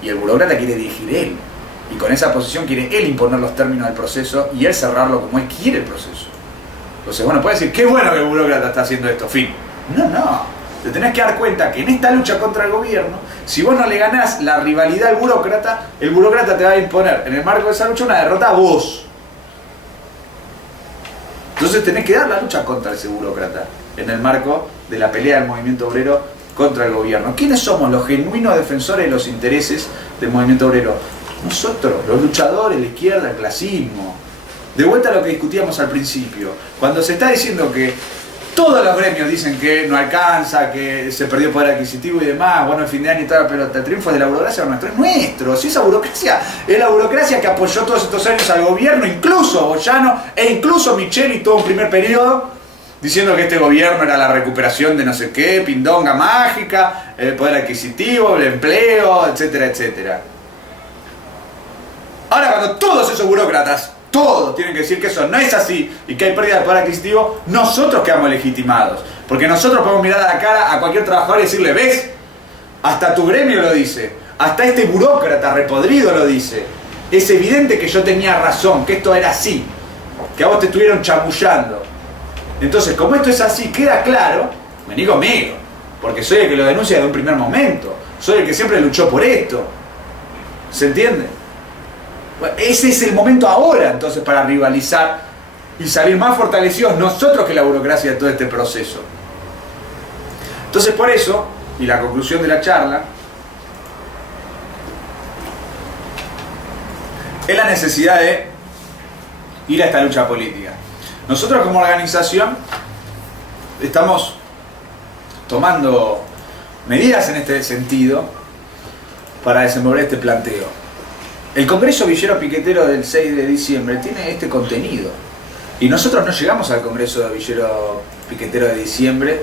Y el burócrata quiere dirigir él. Y con esa posición quiere él imponer los términos del proceso y él cerrarlo como él quiere el proceso. Entonces, bueno, puede decir, qué bueno que el burócrata está haciendo esto, fin. No. Te tenés que dar cuenta que en esta lucha contra el gobierno, si vos no le ganás la rivalidad al burócrata, el burócrata te va a imponer en el marco de esa lucha una derrota a vos. Entonces tenés que dar la lucha contra ese burócrata en el marco de la pelea del movimiento obrero contra el gobierno. ¿Quiénes somos los genuinos defensores de los intereses del movimiento obrero? Nosotros, los luchadores, la izquierda, el clasismo. De vuelta a lo que discutíamos al principio, cuando se está diciendo que todos los gremios dicen que no alcanza, que se perdió poder adquisitivo y demás, bueno, el fin de año y tal, pero el triunfo es de la burocracia nuestro, es nuestro. Si esa burocracia es la burocracia que apoyó todos estos años al gobierno, incluso Boyano e incluso Micheli todo un primer periodo, diciendo que este gobierno era la recuperación de no sé qué, pindonga mágica, el poder adquisitivo, el empleo, etcétera, etcétera. Ahora cuando todos esos burócratas todos tienen que decir que eso no es así y que hay pérdida de poder adquisitivo, nosotros quedamos legitimados. Porque nosotros podemos mirar a la cara a cualquier trabajador y decirle, ¿ves? Hasta tu gremio lo dice, hasta este burócrata repodrido lo dice. Es evidente que yo tenía razón, que esto era así, que a vos te estuvieron chamullando. Entonces, como esto es así, queda claro, vení conmigo, porque soy el que lo denuncia desde un primer momento, soy el que siempre luchó por esto. ¿Se entiende? Ese es el momento ahora, entonces, para rivalizar y salir más fortalecidos nosotros que la burocracia de todo este proceso. Entonces, por eso, y la conclusión de la charla, es la necesidad de ir a esta lucha política. Nosotros como organización estamos tomando medidas en este sentido para desenvolver este planteo. El Congreso Villero Piquetero del 6 de diciembre tiene este contenido. Y nosotros no llegamos al Congreso de Villero Piquetero de diciembre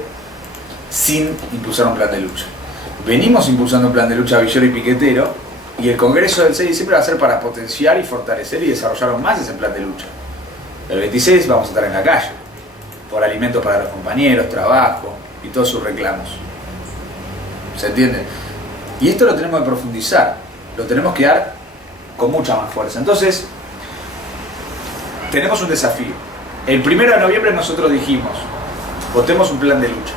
sin impulsar un plan de lucha. Venimos impulsando un plan de lucha Villero y Piquetero, y el Congreso del 6 de diciembre va a ser para potenciar y fortalecer y desarrollar aún más ese plan de lucha. El 26 vamos a estar en la calle, por alimentos para los compañeros, trabajo y todos sus reclamos. ¿Se entiende? Y esto lo tenemos que profundizar, lo tenemos que dar con mucha más fuerza. Entonces, tenemos un desafío. El 1 de noviembre nosotros dijimos, votemos un plan de lucha.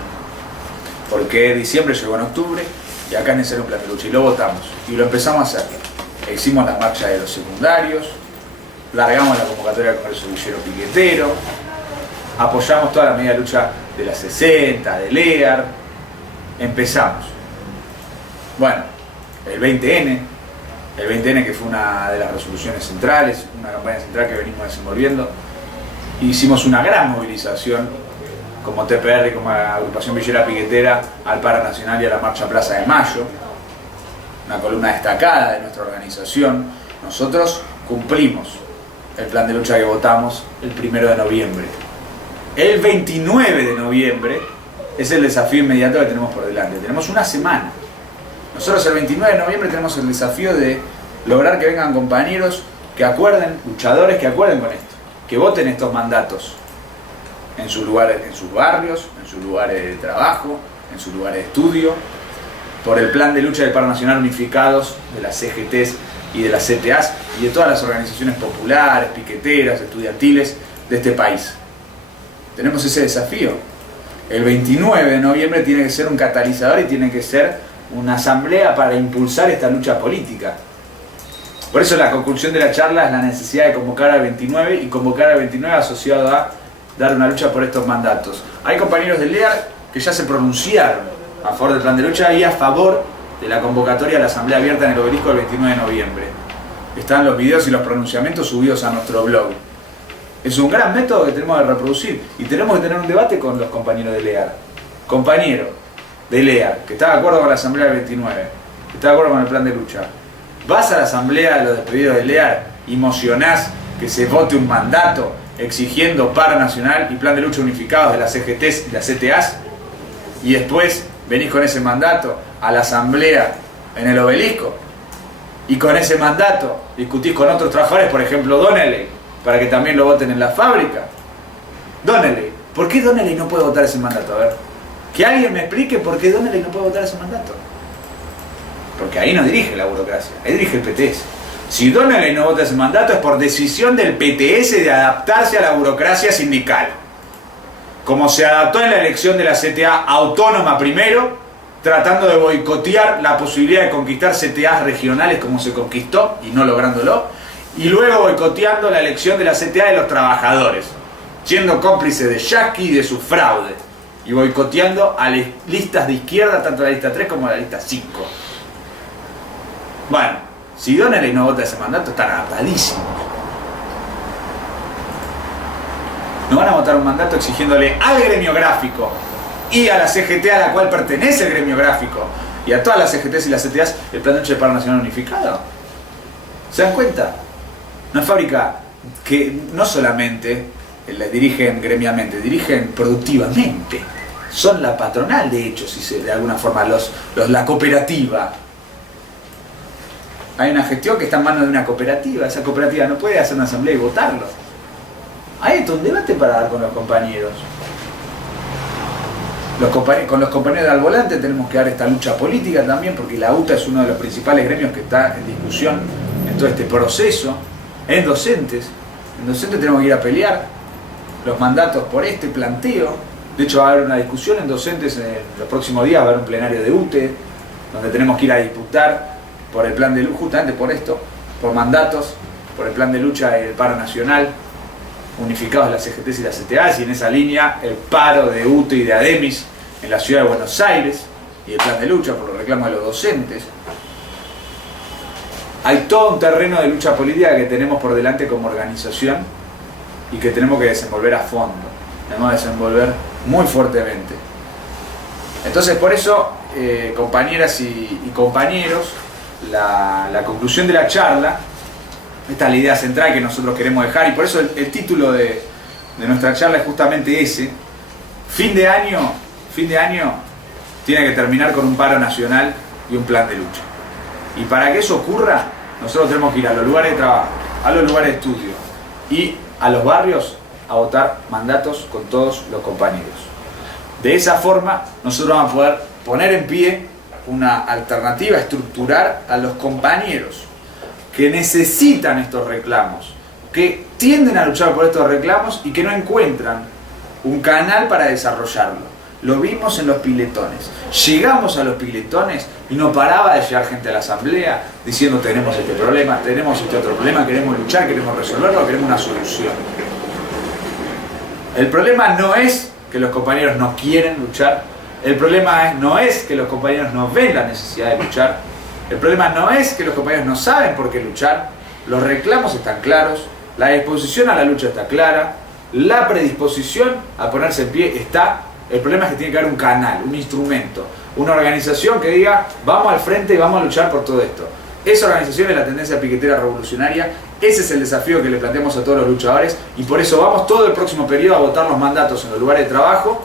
Porque diciembre llegó en octubre y acá es necesario un plan de lucha. Y lo votamos. Y lo empezamos a hacer. Hicimos la marcha de los secundarios, largamos la convocatoria del Congreso Villero Piquetero, apoyamos toda la medida de lucha de la 60, de LEAR, empezamos. Bueno, el 20N que fue una de las resoluciones centrales, una campaña central que venimos desenvolviendo, hicimos una gran movilización como TPR, como Agrupación Villera Piquetera, al Paro Nacional y a la Marcha Plaza de Mayo, una columna destacada de nuestra organización. Nosotros cumplimos el plan de lucha que votamos el 1 de noviembre. El 29 de noviembre es el desafío inmediato que tenemos por delante. Tenemos una semana. Nosotros el 29 de noviembre tenemos el desafío de lograr que vengan compañeros que acuerden, luchadores que acuerden con esto, que voten estos mandatos en sus lugares, en sus barrios, en sus lugares de trabajo, en sus lugares de estudio, por el plan de lucha del paro nacional unificados de las CGTs y de las CTAs y de todas las organizaciones populares, piqueteras, estudiantiles de este país. Tenemos ese desafío. El 29 de noviembre tiene que ser un catalizador y tiene que ser una asamblea para impulsar esta lucha política. Por eso la conclusión de la charla es la necesidad de convocar al 29 y convocar al 29 asociado a dar una lucha por estos mandatos. Hay compañeros del LEAR que ya se pronunciaron a favor del plan de lucha y a favor de la convocatoria a la asamblea abierta en el Obelisco el 29 de noviembre. Están los videos y los pronunciamientos subidos a nuestro blog. Es un gran método que tenemos que reproducir y tenemos que tener un debate con los compañeros de LEAR. Compañero de LEAR, que está de acuerdo con la asamblea del 29, que está de acuerdo con el plan de lucha. Vas a la asamblea de los despedidos de LEAR y mocionás que se vote un mandato exigiendo paro nacional y plan de lucha unificados de las CGTs y las CTAs, y después venís con ese mandato a la asamblea en el Obelisco y con ese mandato discutís con otros trabajadores, por ejemplo Donnelly, para que también lo voten en la fábrica. Donnelly, ¿por qué Donnelly no puede votar ese mandato? A ver, que alguien me explique por qué Donnelly no puede votar ese mandato. Porque ahí no dirige la burocracia, ahí dirige el PTS. Si Donnelly no vota ese mandato es por decisión del PTS de adaptarse a la burocracia sindical. Como se adaptó en la elección de la CTA autónoma primero, tratando de boicotear la posibilidad de conquistar CTAs regionales como se conquistó y no lográndolo, y luego boicoteando la elección de la CTA de los trabajadores, siendo cómplice de Yasky y de su fraude, y boicoteando a las listas de izquierda, tanto la lista 3 como la lista 5. Bueno, si Donnelly no vota ese mandato, están adaptadísimos. No van a votar un mandato exigiéndole al gremio gráfico y a la CGT a la cual pertenece el gremio gráfico y a todas las CGTs y las CTAs el plan de lucha del paro nacional unificado. ¿Se dan cuenta? Una fábrica que no solamente la dirigen gremiamente, dirigen productivamente. Son la patronal, de hecho, si se, de alguna forma, la cooperativa. Hay una gestión que está en manos de una cooperativa. Esa cooperativa no puede hacer una asamblea y votarlo. Hay esto un debate para dar con los compañeros. Con los compañeros de Al Volante tenemos que dar esta lucha política también, porque la UTA es uno de los principales gremios que está en discusión en todo este proceso. En docentes tenemos que ir a pelear los mandatos por este planteo. De hecho va a haber una discusión en docentes en los próximos días, va a haber un plenario de UTE, donde tenemos que ir a disputar por el plan de lucha, justamente por esto, por mandatos, por el plan de lucha del paro nacional, unificados las CGTs y las CTAs, y en esa línea el paro de UTE y de ADEMIS en la ciudad de Buenos Aires, y el plan de lucha por los reclamos de los docentes. Hay todo un terreno de lucha política que tenemos por delante como organización y que tenemos que desenvolver a fondo, tenemos que desenvolver muy fuertemente. Entonces, por eso, compañeras y compañeros, la conclusión de la charla, esta es la idea central que nosotros queremos dejar, y por eso el título de nuestra charla es justamente ese. Fin de año tiene que terminar con un paro nacional y un plan de lucha. Y para que eso ocurra, nosotros tenemos que ir a los lugares de trabajo, a los lugares de estudio y a los barrios a votar mandatos con todos los compañeros. De esa forma, nosotros vamos a poder poner en pie una alternativa, estructurar a los compañeros que necesitan estos reclamos, que tienden a luchar por estos reclamos y que no encuentran un canal para desarrollarlo. Lo vimos en los piletones. Llegamos a los piletones y no paraba de llegar gente a la asamblea diciendo tenemos este problema, tenemos este otro problema, queremos luchar, queremos resolverlo, queremos una solución. El problema no es que los compañeros no quieren luchar, el problema no es que los compañeros no ven la necesidad de luchar, el problema no es que los compañeros no saben por qué luchar, los reclamos están claros, la disposición a la lucha está clara, la predisposición a ponerse en pie está. El problema es que tiene que haber un canal, un instrumento, una organización que diga vamos al frente y vamos a luchar por todo esto. Esa organización es la tendencia piquetera revolucionaria Ese es el desafío que le planteamos a todos los luchadores y por eso vamos todo el próximo periodo a votar los mandatos en los lugares de trabajo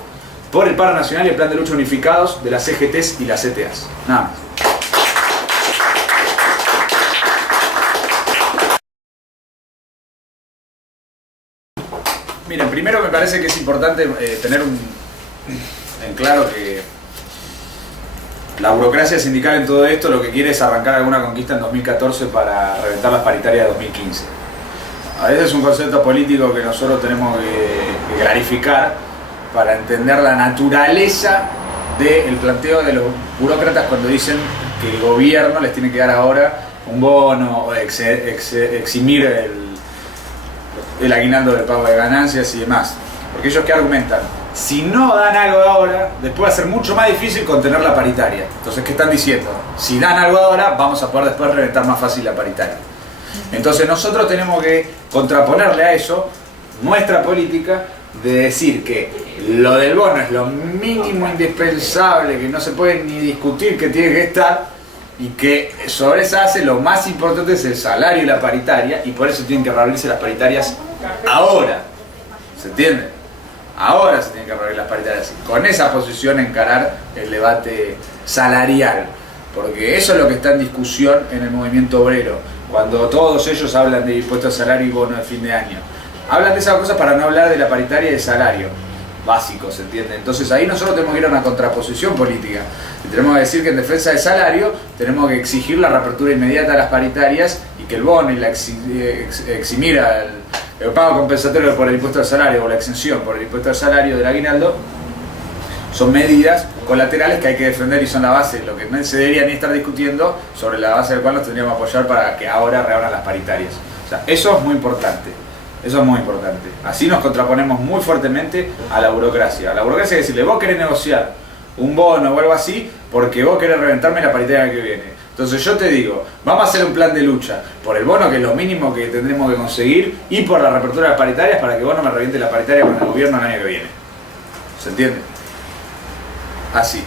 por el paro nacional y el plan de lucha unificados de las CGTs y las CTAs. Nada más. Miren, primero me parece que es importante tener en claro que la burocracia sindical en todo esto lo que quiere es arrancar alguna conquista en 2014 para reventar las paritarias de 2015. A veces es un concepto político que nosotros tenemos que clarificar para entender la naturaleza del planteo de los burócratas cuando dicen que el gobierno les tiene que dar ahora un bono o eximir el aguinaldo de pago de ganancias y demás. Porque ellos, ¿qué argumentan? Si no dan algo ahora, después va a ser mucho más difícil contener la paritaria. Entonces, ¿qué están diciendo? Si dan algo ahora, vamos a poder después reventar más fácil la paritaria. Entonces nosotros tenemos que contraponerle a eso nuestra política de decir que lo del bono es lo mínimo indispensable, que no se puede ni discutir, que tiene que estar, y que sobre esa base lo más importante es el salario y la paritaria, y por eso tienen que reabrirse las paritarias ahora. ¿Se entiende? Ahora se tienen que reabrir las paritarias y con esa posición encarar el debate salarial, porque eso es lo que está en discusión en el movimiento obrero. Cuando todos ellos hablan de impuesto al salario y bono de fin de año, hablan de esas cosas para no hablar de la paritaria y de salario básico, ¿se entiende? Entonces ahí nosotros tenemos que ir a una contraposición política y tenemos que decir que en defensa del salario tenemos que exigir la reapertura inmediata de las paritarias y que el bono y la eximir el pago compensatorio por el impuesto al salario o la exención por el impuesto al salario del aguinaldo son medidas colaterales que hay que defender y son la base, lo que no se debería ni estar discutiendo, sobre la base del cual nos tendríamos que apoyar para que ahora reabran las paritarias. O sea, eso es muy importante. Eso es muy importante. Así nos contraponemos muy fuertemente a la burocracia. A la burocracia es decirle, vos querés negociar un bono o algo así porque vos querés reventarme la paritaria que viene. Entonces yo te digo, vamos a hacer un plan de lucha por el bono, que es lo mínimo que tendremos que conseguir, y por la reapertura de las paritarias para que vos no me reviente la paritaria con el gobierno el año que viene. ¿Se entiende? Así.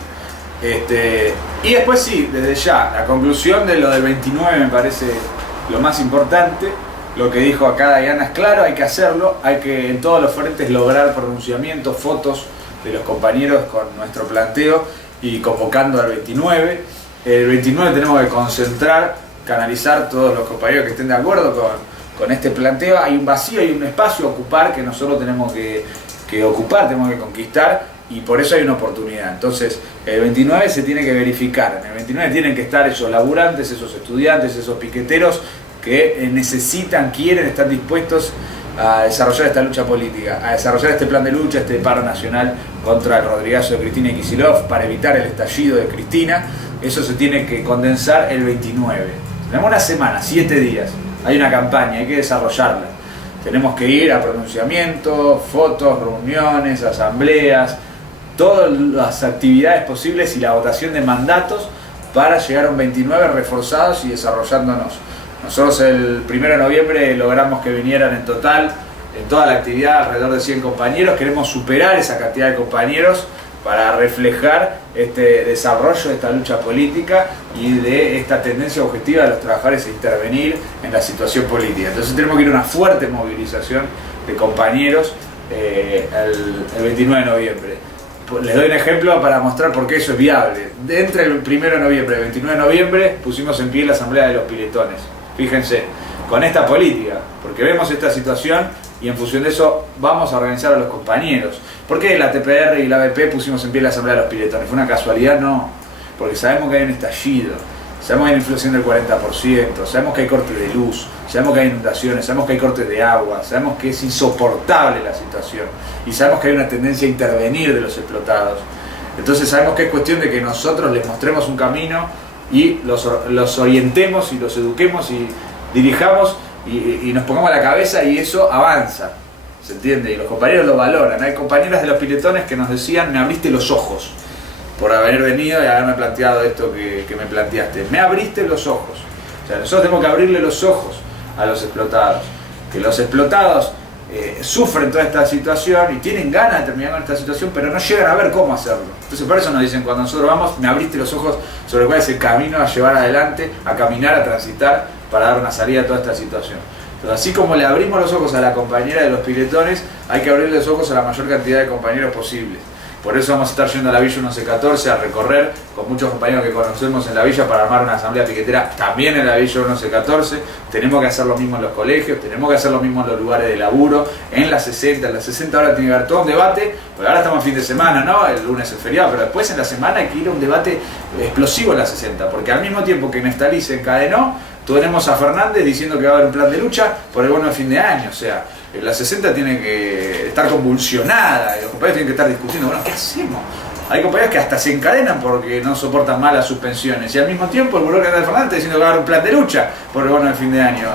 Y después sí, desde ya, la conclusión de lo del 29 me parece lo más importante. Lo que dijo acá Dayana es claro, hay que hacerlo, hay que en todos los frentes lograr pronunciamientos, fotos de los compañeros con nuestro planteo y convocando al 29. El 29 tenemos que concentrar, canalizar todos los compañeros que estén de acuerdo con este planteo. Hay un vacío, hay un espacio a ocupar que nosotros tenemos que ocupar, tenemos que conquistar, y por eso hay una oportunidad. Entonces el 29 se tiene que verificar, en el 29 tienen que estar esos laburantes, esos estudiantes, esos piqueteros que necesitan, quieren, están dispuestos a desarrollar esta lucha política, a desarrollar este plan de lucha, este paro nacional contra el Rodrigazo de Cristina y Kicillof para evitar el estallido de Cristina. Eso se tiene que condensar el 29. Tenemos una semana, 7 días, hay una campaña, hay que desarrollarla. Tenemos que ir a pronunciamientos, fotos, reuniones, asambleas, todas las actividades posibles y la votación de mandatos para llegar a un 29 reforzados y desarrollándonos. Nosotros el 1 de noviembre logramos que vinieran en total, en toda la actividad, alrededor de 100 compañeros. Queremos superar esa cantidad de compañeros para reflejar este desarrollo de esta lucha política y de esta tendencia objetiva de los trabajadores a intervenir en la situación política. Entonces tenemos que ir a una fuerte movilización de compañeros el 29 de noviembre. Les doy un ejemplo para mostrar por qué eso es viable. Entre el 1 de noviembre y el 29 de noviembre pusimos en pie la asamblea de los piletones. Fíjense, con esta política, porque vemos esta situación y en función de eso vamos a organizar a los compañeros. ¿Por qué la TPR y la ABP pusimos en pie la asamblea de los piletones? ¿Fue una casualidad? No, porque sabemos que hay un estallido, sabemos que hay una inflación del 40%, sabemos que hay cortes de luz, sabemos que hay inundaciones, sabemos que hay cortes de agua, sabemos que es insoportable la situación y sabemos que hay una tendencia a intervenir de los explotados. Entonces sabemos que es cuestión de que nosotros les mostremos un camino y los orientemos y los eduquemos y dirijamos y nos pongamos a la cabeza, y eso avanza, ¿se entiende? Y los compañeros lo valoran. Hay compañeras de los piletones que nos decían, me abriste los ojos por haber venido y haberme planteado esto que me planteaste. Me abriste los ojos. O sea, nosotros tenemos que abrirle los ojos a los explotados. Que los explotados sufren toda esta situación y tienen ganas de terminar con esta situación, pero no llegan a ver cómo hacerlo. Entonces por eso nos dicen, cuando nosotros vamos, me abriste los ojos sobre cuál es el camino a llevar adelante, a caminar, a transitar para dar una salida a toda esta situación. Entonces, así como le abrimos los ojos a la compañera de los piletones, hay que abrirle los ojos a la mayor cantidad de compañeros posibles. Por eso vamos a estar yendo a la Villa 1114 a recorrer con muchos compañeros que conocemos en la Villa para armar una asamblea piquetera también en la Villa 1114. Tenemos que hacer lo mismo en los colegios, tenemos que hacer lo mismo en los lugares de laburo, en la 60. En la 60 ahora tiene que haber todo un debate, porque ahora estamos en fin de semana, ¿no? El lunes es feriado, pero después en la semana hay que ir a un debate explosivo en la 60, porque al mismo tiempo que Neftalí se encadenó, tenemos a Fernández diciendo que va a haber un plan de lucha por el bono de fin de año. O sea, la 60 tiene que estar convulsionada, y los compañeros tienen que estar discutiendo, bueno, ¿qué hacemos? Hay compañeros que hasta se encadenan porque no soportan más las suspensiones, y al mismo tiempo el bloque de Fernández está diciendo que va a haber un plan de lucha por el bono de fin de año.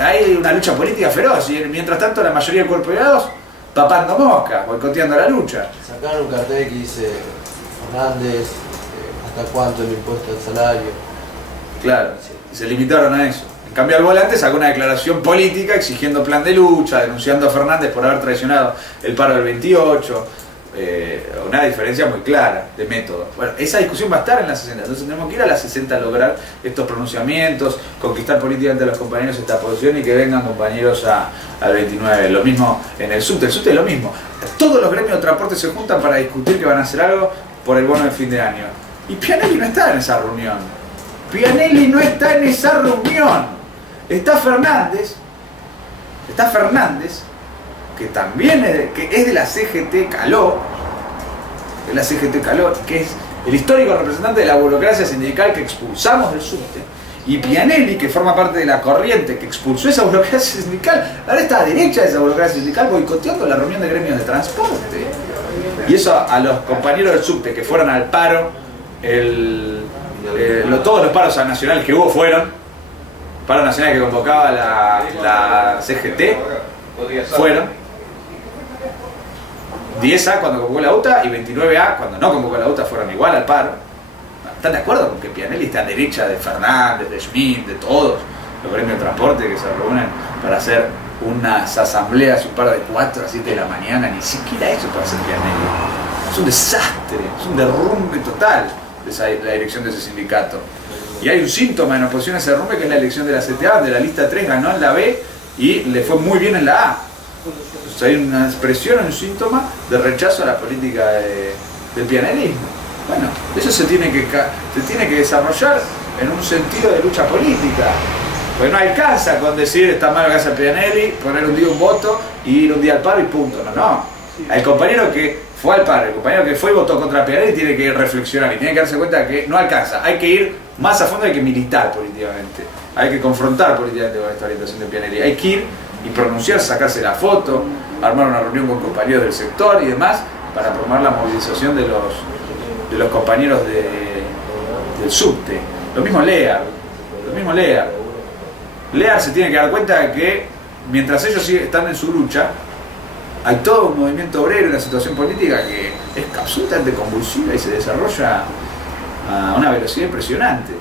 Hay una lucha política feroz, y mientras tanto la mayoría de cuerpos pegados papando mosca, boicoteando la lucha. Sacaron un cartel que dice Fernández, ¿hasta cuánto el impuesto al salario? Claro, y se limitaron a eso. En cambio, al volante sacó una declaración política exigiendo plan de lucha, denunciando a Fernández por haber traicionado el paro del 28. Una diferencia muy clara de método. Bueno, esa discusión va a estar en la 60, entonces tenemos que ir a la 60 a lograr estos pronunciamientos, conquistar políticamente a los compañeros esta posición y que vengan compañeros al 29. Lo mismo en el subte es lo mismo. Todos los gremios de transporte se juntan para discutir que van a hacer algo por el bono de fin de año. Y Pianelli no está en esa reunión. Pianelli no está en esa reunión. Está Fernández, que también es de la CGT Caló, que es el histórico representante de la burocracia sindical que expulsamos del subte, y Pianelli, que forma parte de la corriente que expulsó esa burocracia sindical, ahora está a derecha de esa burocracia sindical boicoteando la reunión de gremios de transporte. Y eso a los compañeros del subte que fueron al paro, todos los paros nacionales que hubo fueron, paro nacional que convocaba la CGT, fueron 10A cuando convocó la UTA y 29A cuando no convocó la UTA, fueron igual al paro. ¿Están de acuerdo con que Pianelli está a derecha de Fernández, de Schmidt, de todos los gremios de transporte que se reúnen para hacer unas asambleas, un par de 4 a 7 de la mañana? Ni siquiera eso para hacer Pianelli. Es un desastre, es un derrumbe total de la dirección de ese sindicato. Y hay un síntoma en oposición a ese derrumbe, que es la elección de la CTA, de la lista 3 ganó en la B y le fue muy bien en la A. Entonces hay una expresión, un síntoma de rechazo a la política del pianelismo. Bueno, eso se tiene que desarrollar en un sentido de lucha política. Porque no alcanza con decir está mal lo que hace Pianelli, poner un día un voto y ir un día al paro y punto. No. El compañero que fue al paro, el compañero que fue y votó contra Pianelli tiene que reflexionar y tiene que darse cuenta que no alcanza. Hay que ir más a fondo, hay que militar políticamente. Hay que confrontar políticamente con esta orientación de Pianelli. Hay que ir y pronunciarse, sacarse la foto, armar una reunión con compañeros del sector y demás para promover la movilización de los compañeros del subte. Lo mismo Lear. Lear se tiene que dar cuenta de que mientras ellos están en su lucha, hay todo un movimiento obrero y una situación política que es absolutamente convulsiva y se desarrolla a una velocidad impresionante.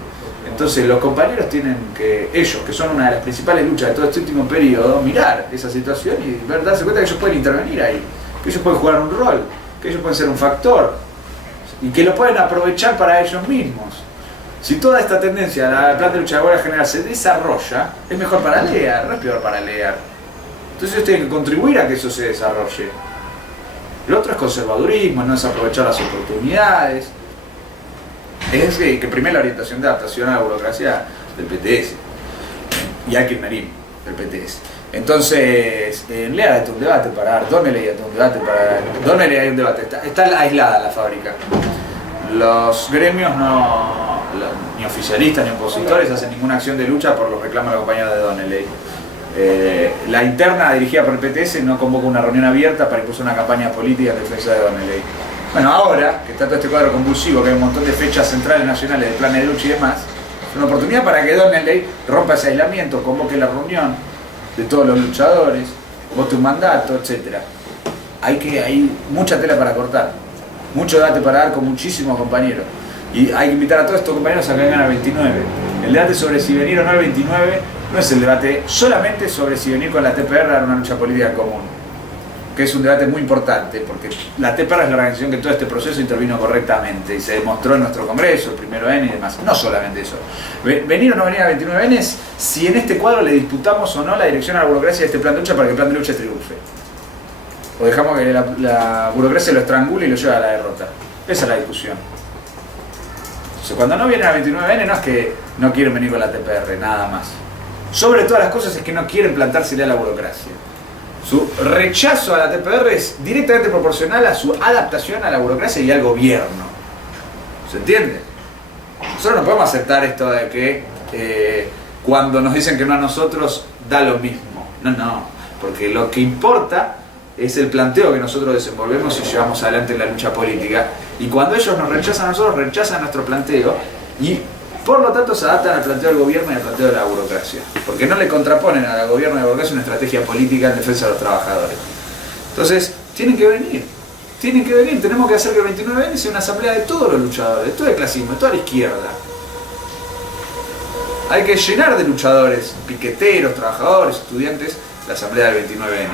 Entonces los compañeros tienen que, ellos, que son una de las principales luchas de todo este último periodo, mirar esa situación y darse cuenta que ellos pueden intervenir ahí, que ellos pueden jugar un rol, que ellos pueden ser un factor y que lo pueden aprovechar para ellos mismos. Si toda esta tendencia al plan de lucha de huelga general se desarrolla, es mejor para Lear, no es peor para Lear. Entonces ellos tienen que contribuir a que eso se desarrolle. Lo otro es conservadurismo, no es aprovechar las oportunidades. Es que primero la orientación de adaptación a la burocracia del PTS y al kirchnerismo del PTS. Entonces, en Lear hay un debate para dar, Donnelly hay un debate para dar. Donnelly hay un debate, está aislada la fábrica. Los gremios ni oficialistas ni opositores hacen ninguna acción de lucha por los reclamos de la compañía de Donnelly. La interna dirigida por el PTS no convoca una reunión abierta para impulsar una campaña política en defensa de Donnelly. Bueno, ahora que está todo este cuadro convulsivo, que hay un montón de fechas centrales nacionales de planes de lucha y demás, es una oportunidad para que Donnelly rompa ese aislamiento, convoque la reunión de todos los luchadores, vote un mandato, etc. Hay mucha tela para cortar, mucho debate para dar con muchísimos compañeros. Y hay que invitar a todos estos compañeros a que vengan al 29. El debate sobre si venir o no al 29 no es el debate solamente sobre si venir con la TPR a una lucha política común. ¿Ok? que es un debate muy importante, porque la TPR es la organización que todo este proceso intervino correctamente y se demostró en nuestro Congreso, el primero N y demás. No solamente eso. Venir o no venir a 29N es si en este cuadro le disputamos o no la dirección a la burocracia de este plan de lucha para que el plan de lucha triunfe. O dejamos que la burocracia lo estrangule y lo lleve a la derrota. Esa es la discusión. Entonces, cuando no vienen a 29N no es que no quieren venir con la TPR, nada más. Sobre todas las cosas es que no quieren plantársele a la burocracia. Su rechazo a la TPR es directamente proporcional a su adaptación a la burocracia y al gobierno. ¿Se entiende? Nosotros no podemos aceptar esto de que cuando nos dicen que no a nosotros da lo mismo. No, porque lo que importa es el planteo que nosotros desenvolvemos y llevamos adelante en la lucha política. Y cuando ellos nos rechazan a nosotros, rechazan nuestro planteo y por lo tanto se adaptan al planteo del gobierno y al planteo de la burocracia. Porque no le contraponen al gobierno y a la burocracia una estrategia política en defensa de los trabajadores. Entonces, tienen que venir. Tenemos que hacer que el 29N sea una asamblea de todos los luchadores, de todo el clasismo, de toda la izquierda. Hay que llenar de luchadores, piqueteros, trabajadores, estudiantes, la asamblea del 29N.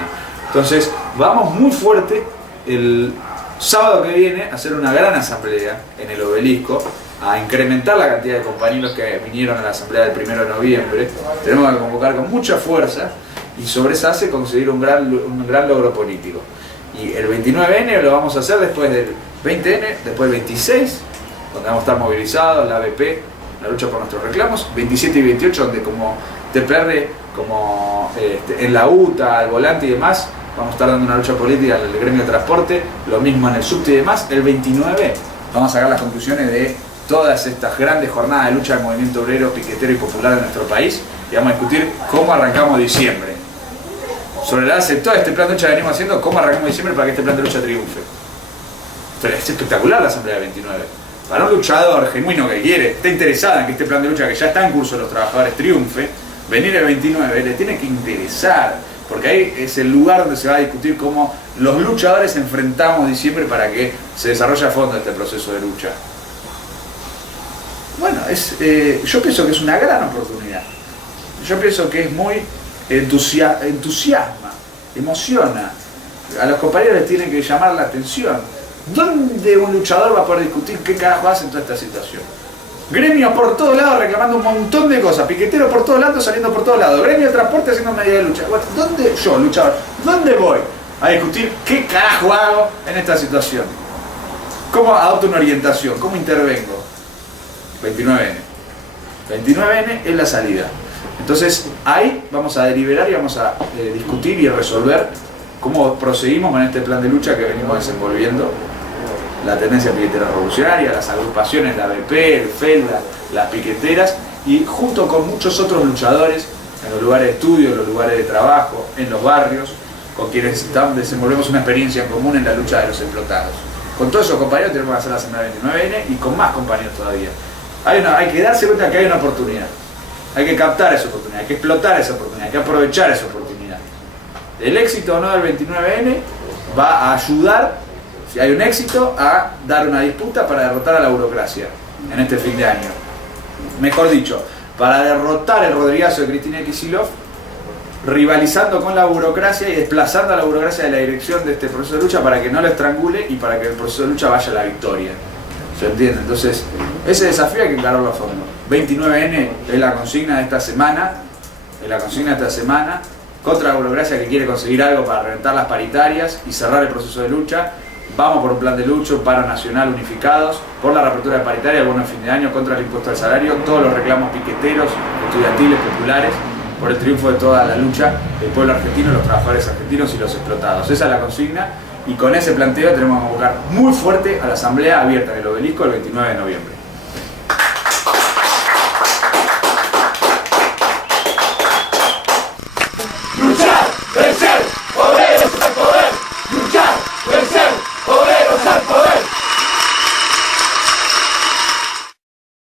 Entonces, vamos muy fuerte el sábado que viene a hacer una gran asamblea en el Obelisco, a incrementar la cantidad de compañeros que vinieron a la asamblea del 1 de noviembre. Tenemos que convocar con mucha fuerza y sobre esa base conseguir un gran logro político. Y el 29N lo vamos a hacer después del 20N, después del 26, donde vamos a estar movilizados, la ABP, la lucha por nuestros reclamos, 27 y 28, donde como TPR, como en la UTA, al volante y demás, vamos a estar dando una lucha política en el gremio de transporte, lo mismo en el subte y demás. El 29 vamos a sacar las conclusiones de todas estas grandes jornadas de lucha del movimiento obrero, piquetero y popular de nuestro país y vamos a discutir cómo arrancamos diciembre. Sobre la base de todo este plan de lucha que venimos haciendo, cómo arrancamos diciembre para que este plan de lucha triunfe. Entonces, es espectacular la asamblea del 29. Para un luchador genuino que quiere, está interesado en que este plan de lucha que ya está en curso de los trabajadores triunfe, venir el 29 le tiene que interesar, porque ahí es el lugar donde se va a discutir cómo los luchadores enfrentamos diciembre para que se desarrolle a fondo este proceso de lucha. Bueno, yo pienso que es una gran oportunidad. Yo pienso que es muy entusiasma, emociona. A los compañeros les tiene que llamar la atención. ¿Dónde un luchador va a poder discutir qué carajo hace en toda esta situación? Gremios por todos lados reclamando un montón de cosas, piqueteros por todos lados saliendo por todos lados, gremio de transporte haciendo medida de lucha. ¿Dónde yo, luchador, dónde voy a discutir qué carajo hago en esta situación? ¿Cómo adopto una orientación? ¿Cómo intervengo? 29N. 29N es la salida. Entonces ahí vamos a deliberar y vamos a discutir y resolver cómo proseguimos con este plan de lucha que venimos desenvolviendo. La tendencia piquetera revolucionaria, las agrupaciones, la ABP, el FEL, las piqueteras y junto con muchos otros luchadores en los lugares de estudio, en los lugares de trabajo, en los barrios, con quienes desenvolvemos una experiencia en común en la lucha de los explotados. Con todos esos compañeros tenemos que hacer la semana 29N y con más compañeros todavía. Hay que darse cuenta que hay una oportunidad, hay que captar esa oportunidad, hay que explotar esa oportunidad, hay que aprovechar esa oportunidad. El éxito o no del 29N va a ayudar, si hay un éxito, a dar una disputa para derrotar a la burocracia en este fin de año. Mejor dicho, para derrotar el Rodrigazo de Cristina Kicillof, rivalizando con la burocracia y desplazando a la burocracia de la dirección de este proceso de lucha para que no lo estrangule y para que el proceso de lucha vaya a la victoria. ¿Se entiende? Entonces, ese desafío hay que encararlo a fondo. 29N es la consigna de esta semana, contra la burocracia que quiere conseguir algo para reventar las paritarias y cerrar el proceso de lucha. Vamos por un plan de lucha, un paro nacional unificados, por la reapertura de paritaria, el bono de fin de año, contra el impuesto al salario, todos los reclamos piqueteros, estudiantiles, populares, por el triunfo de toda la lucha del pueblo argentino, los trabajadores argentinos y los explotados. Esa es la consigna y con ese planteo tenemos que convocar muy fuerte a la asamblea abierta en el Obelisco el 29 de noviembre.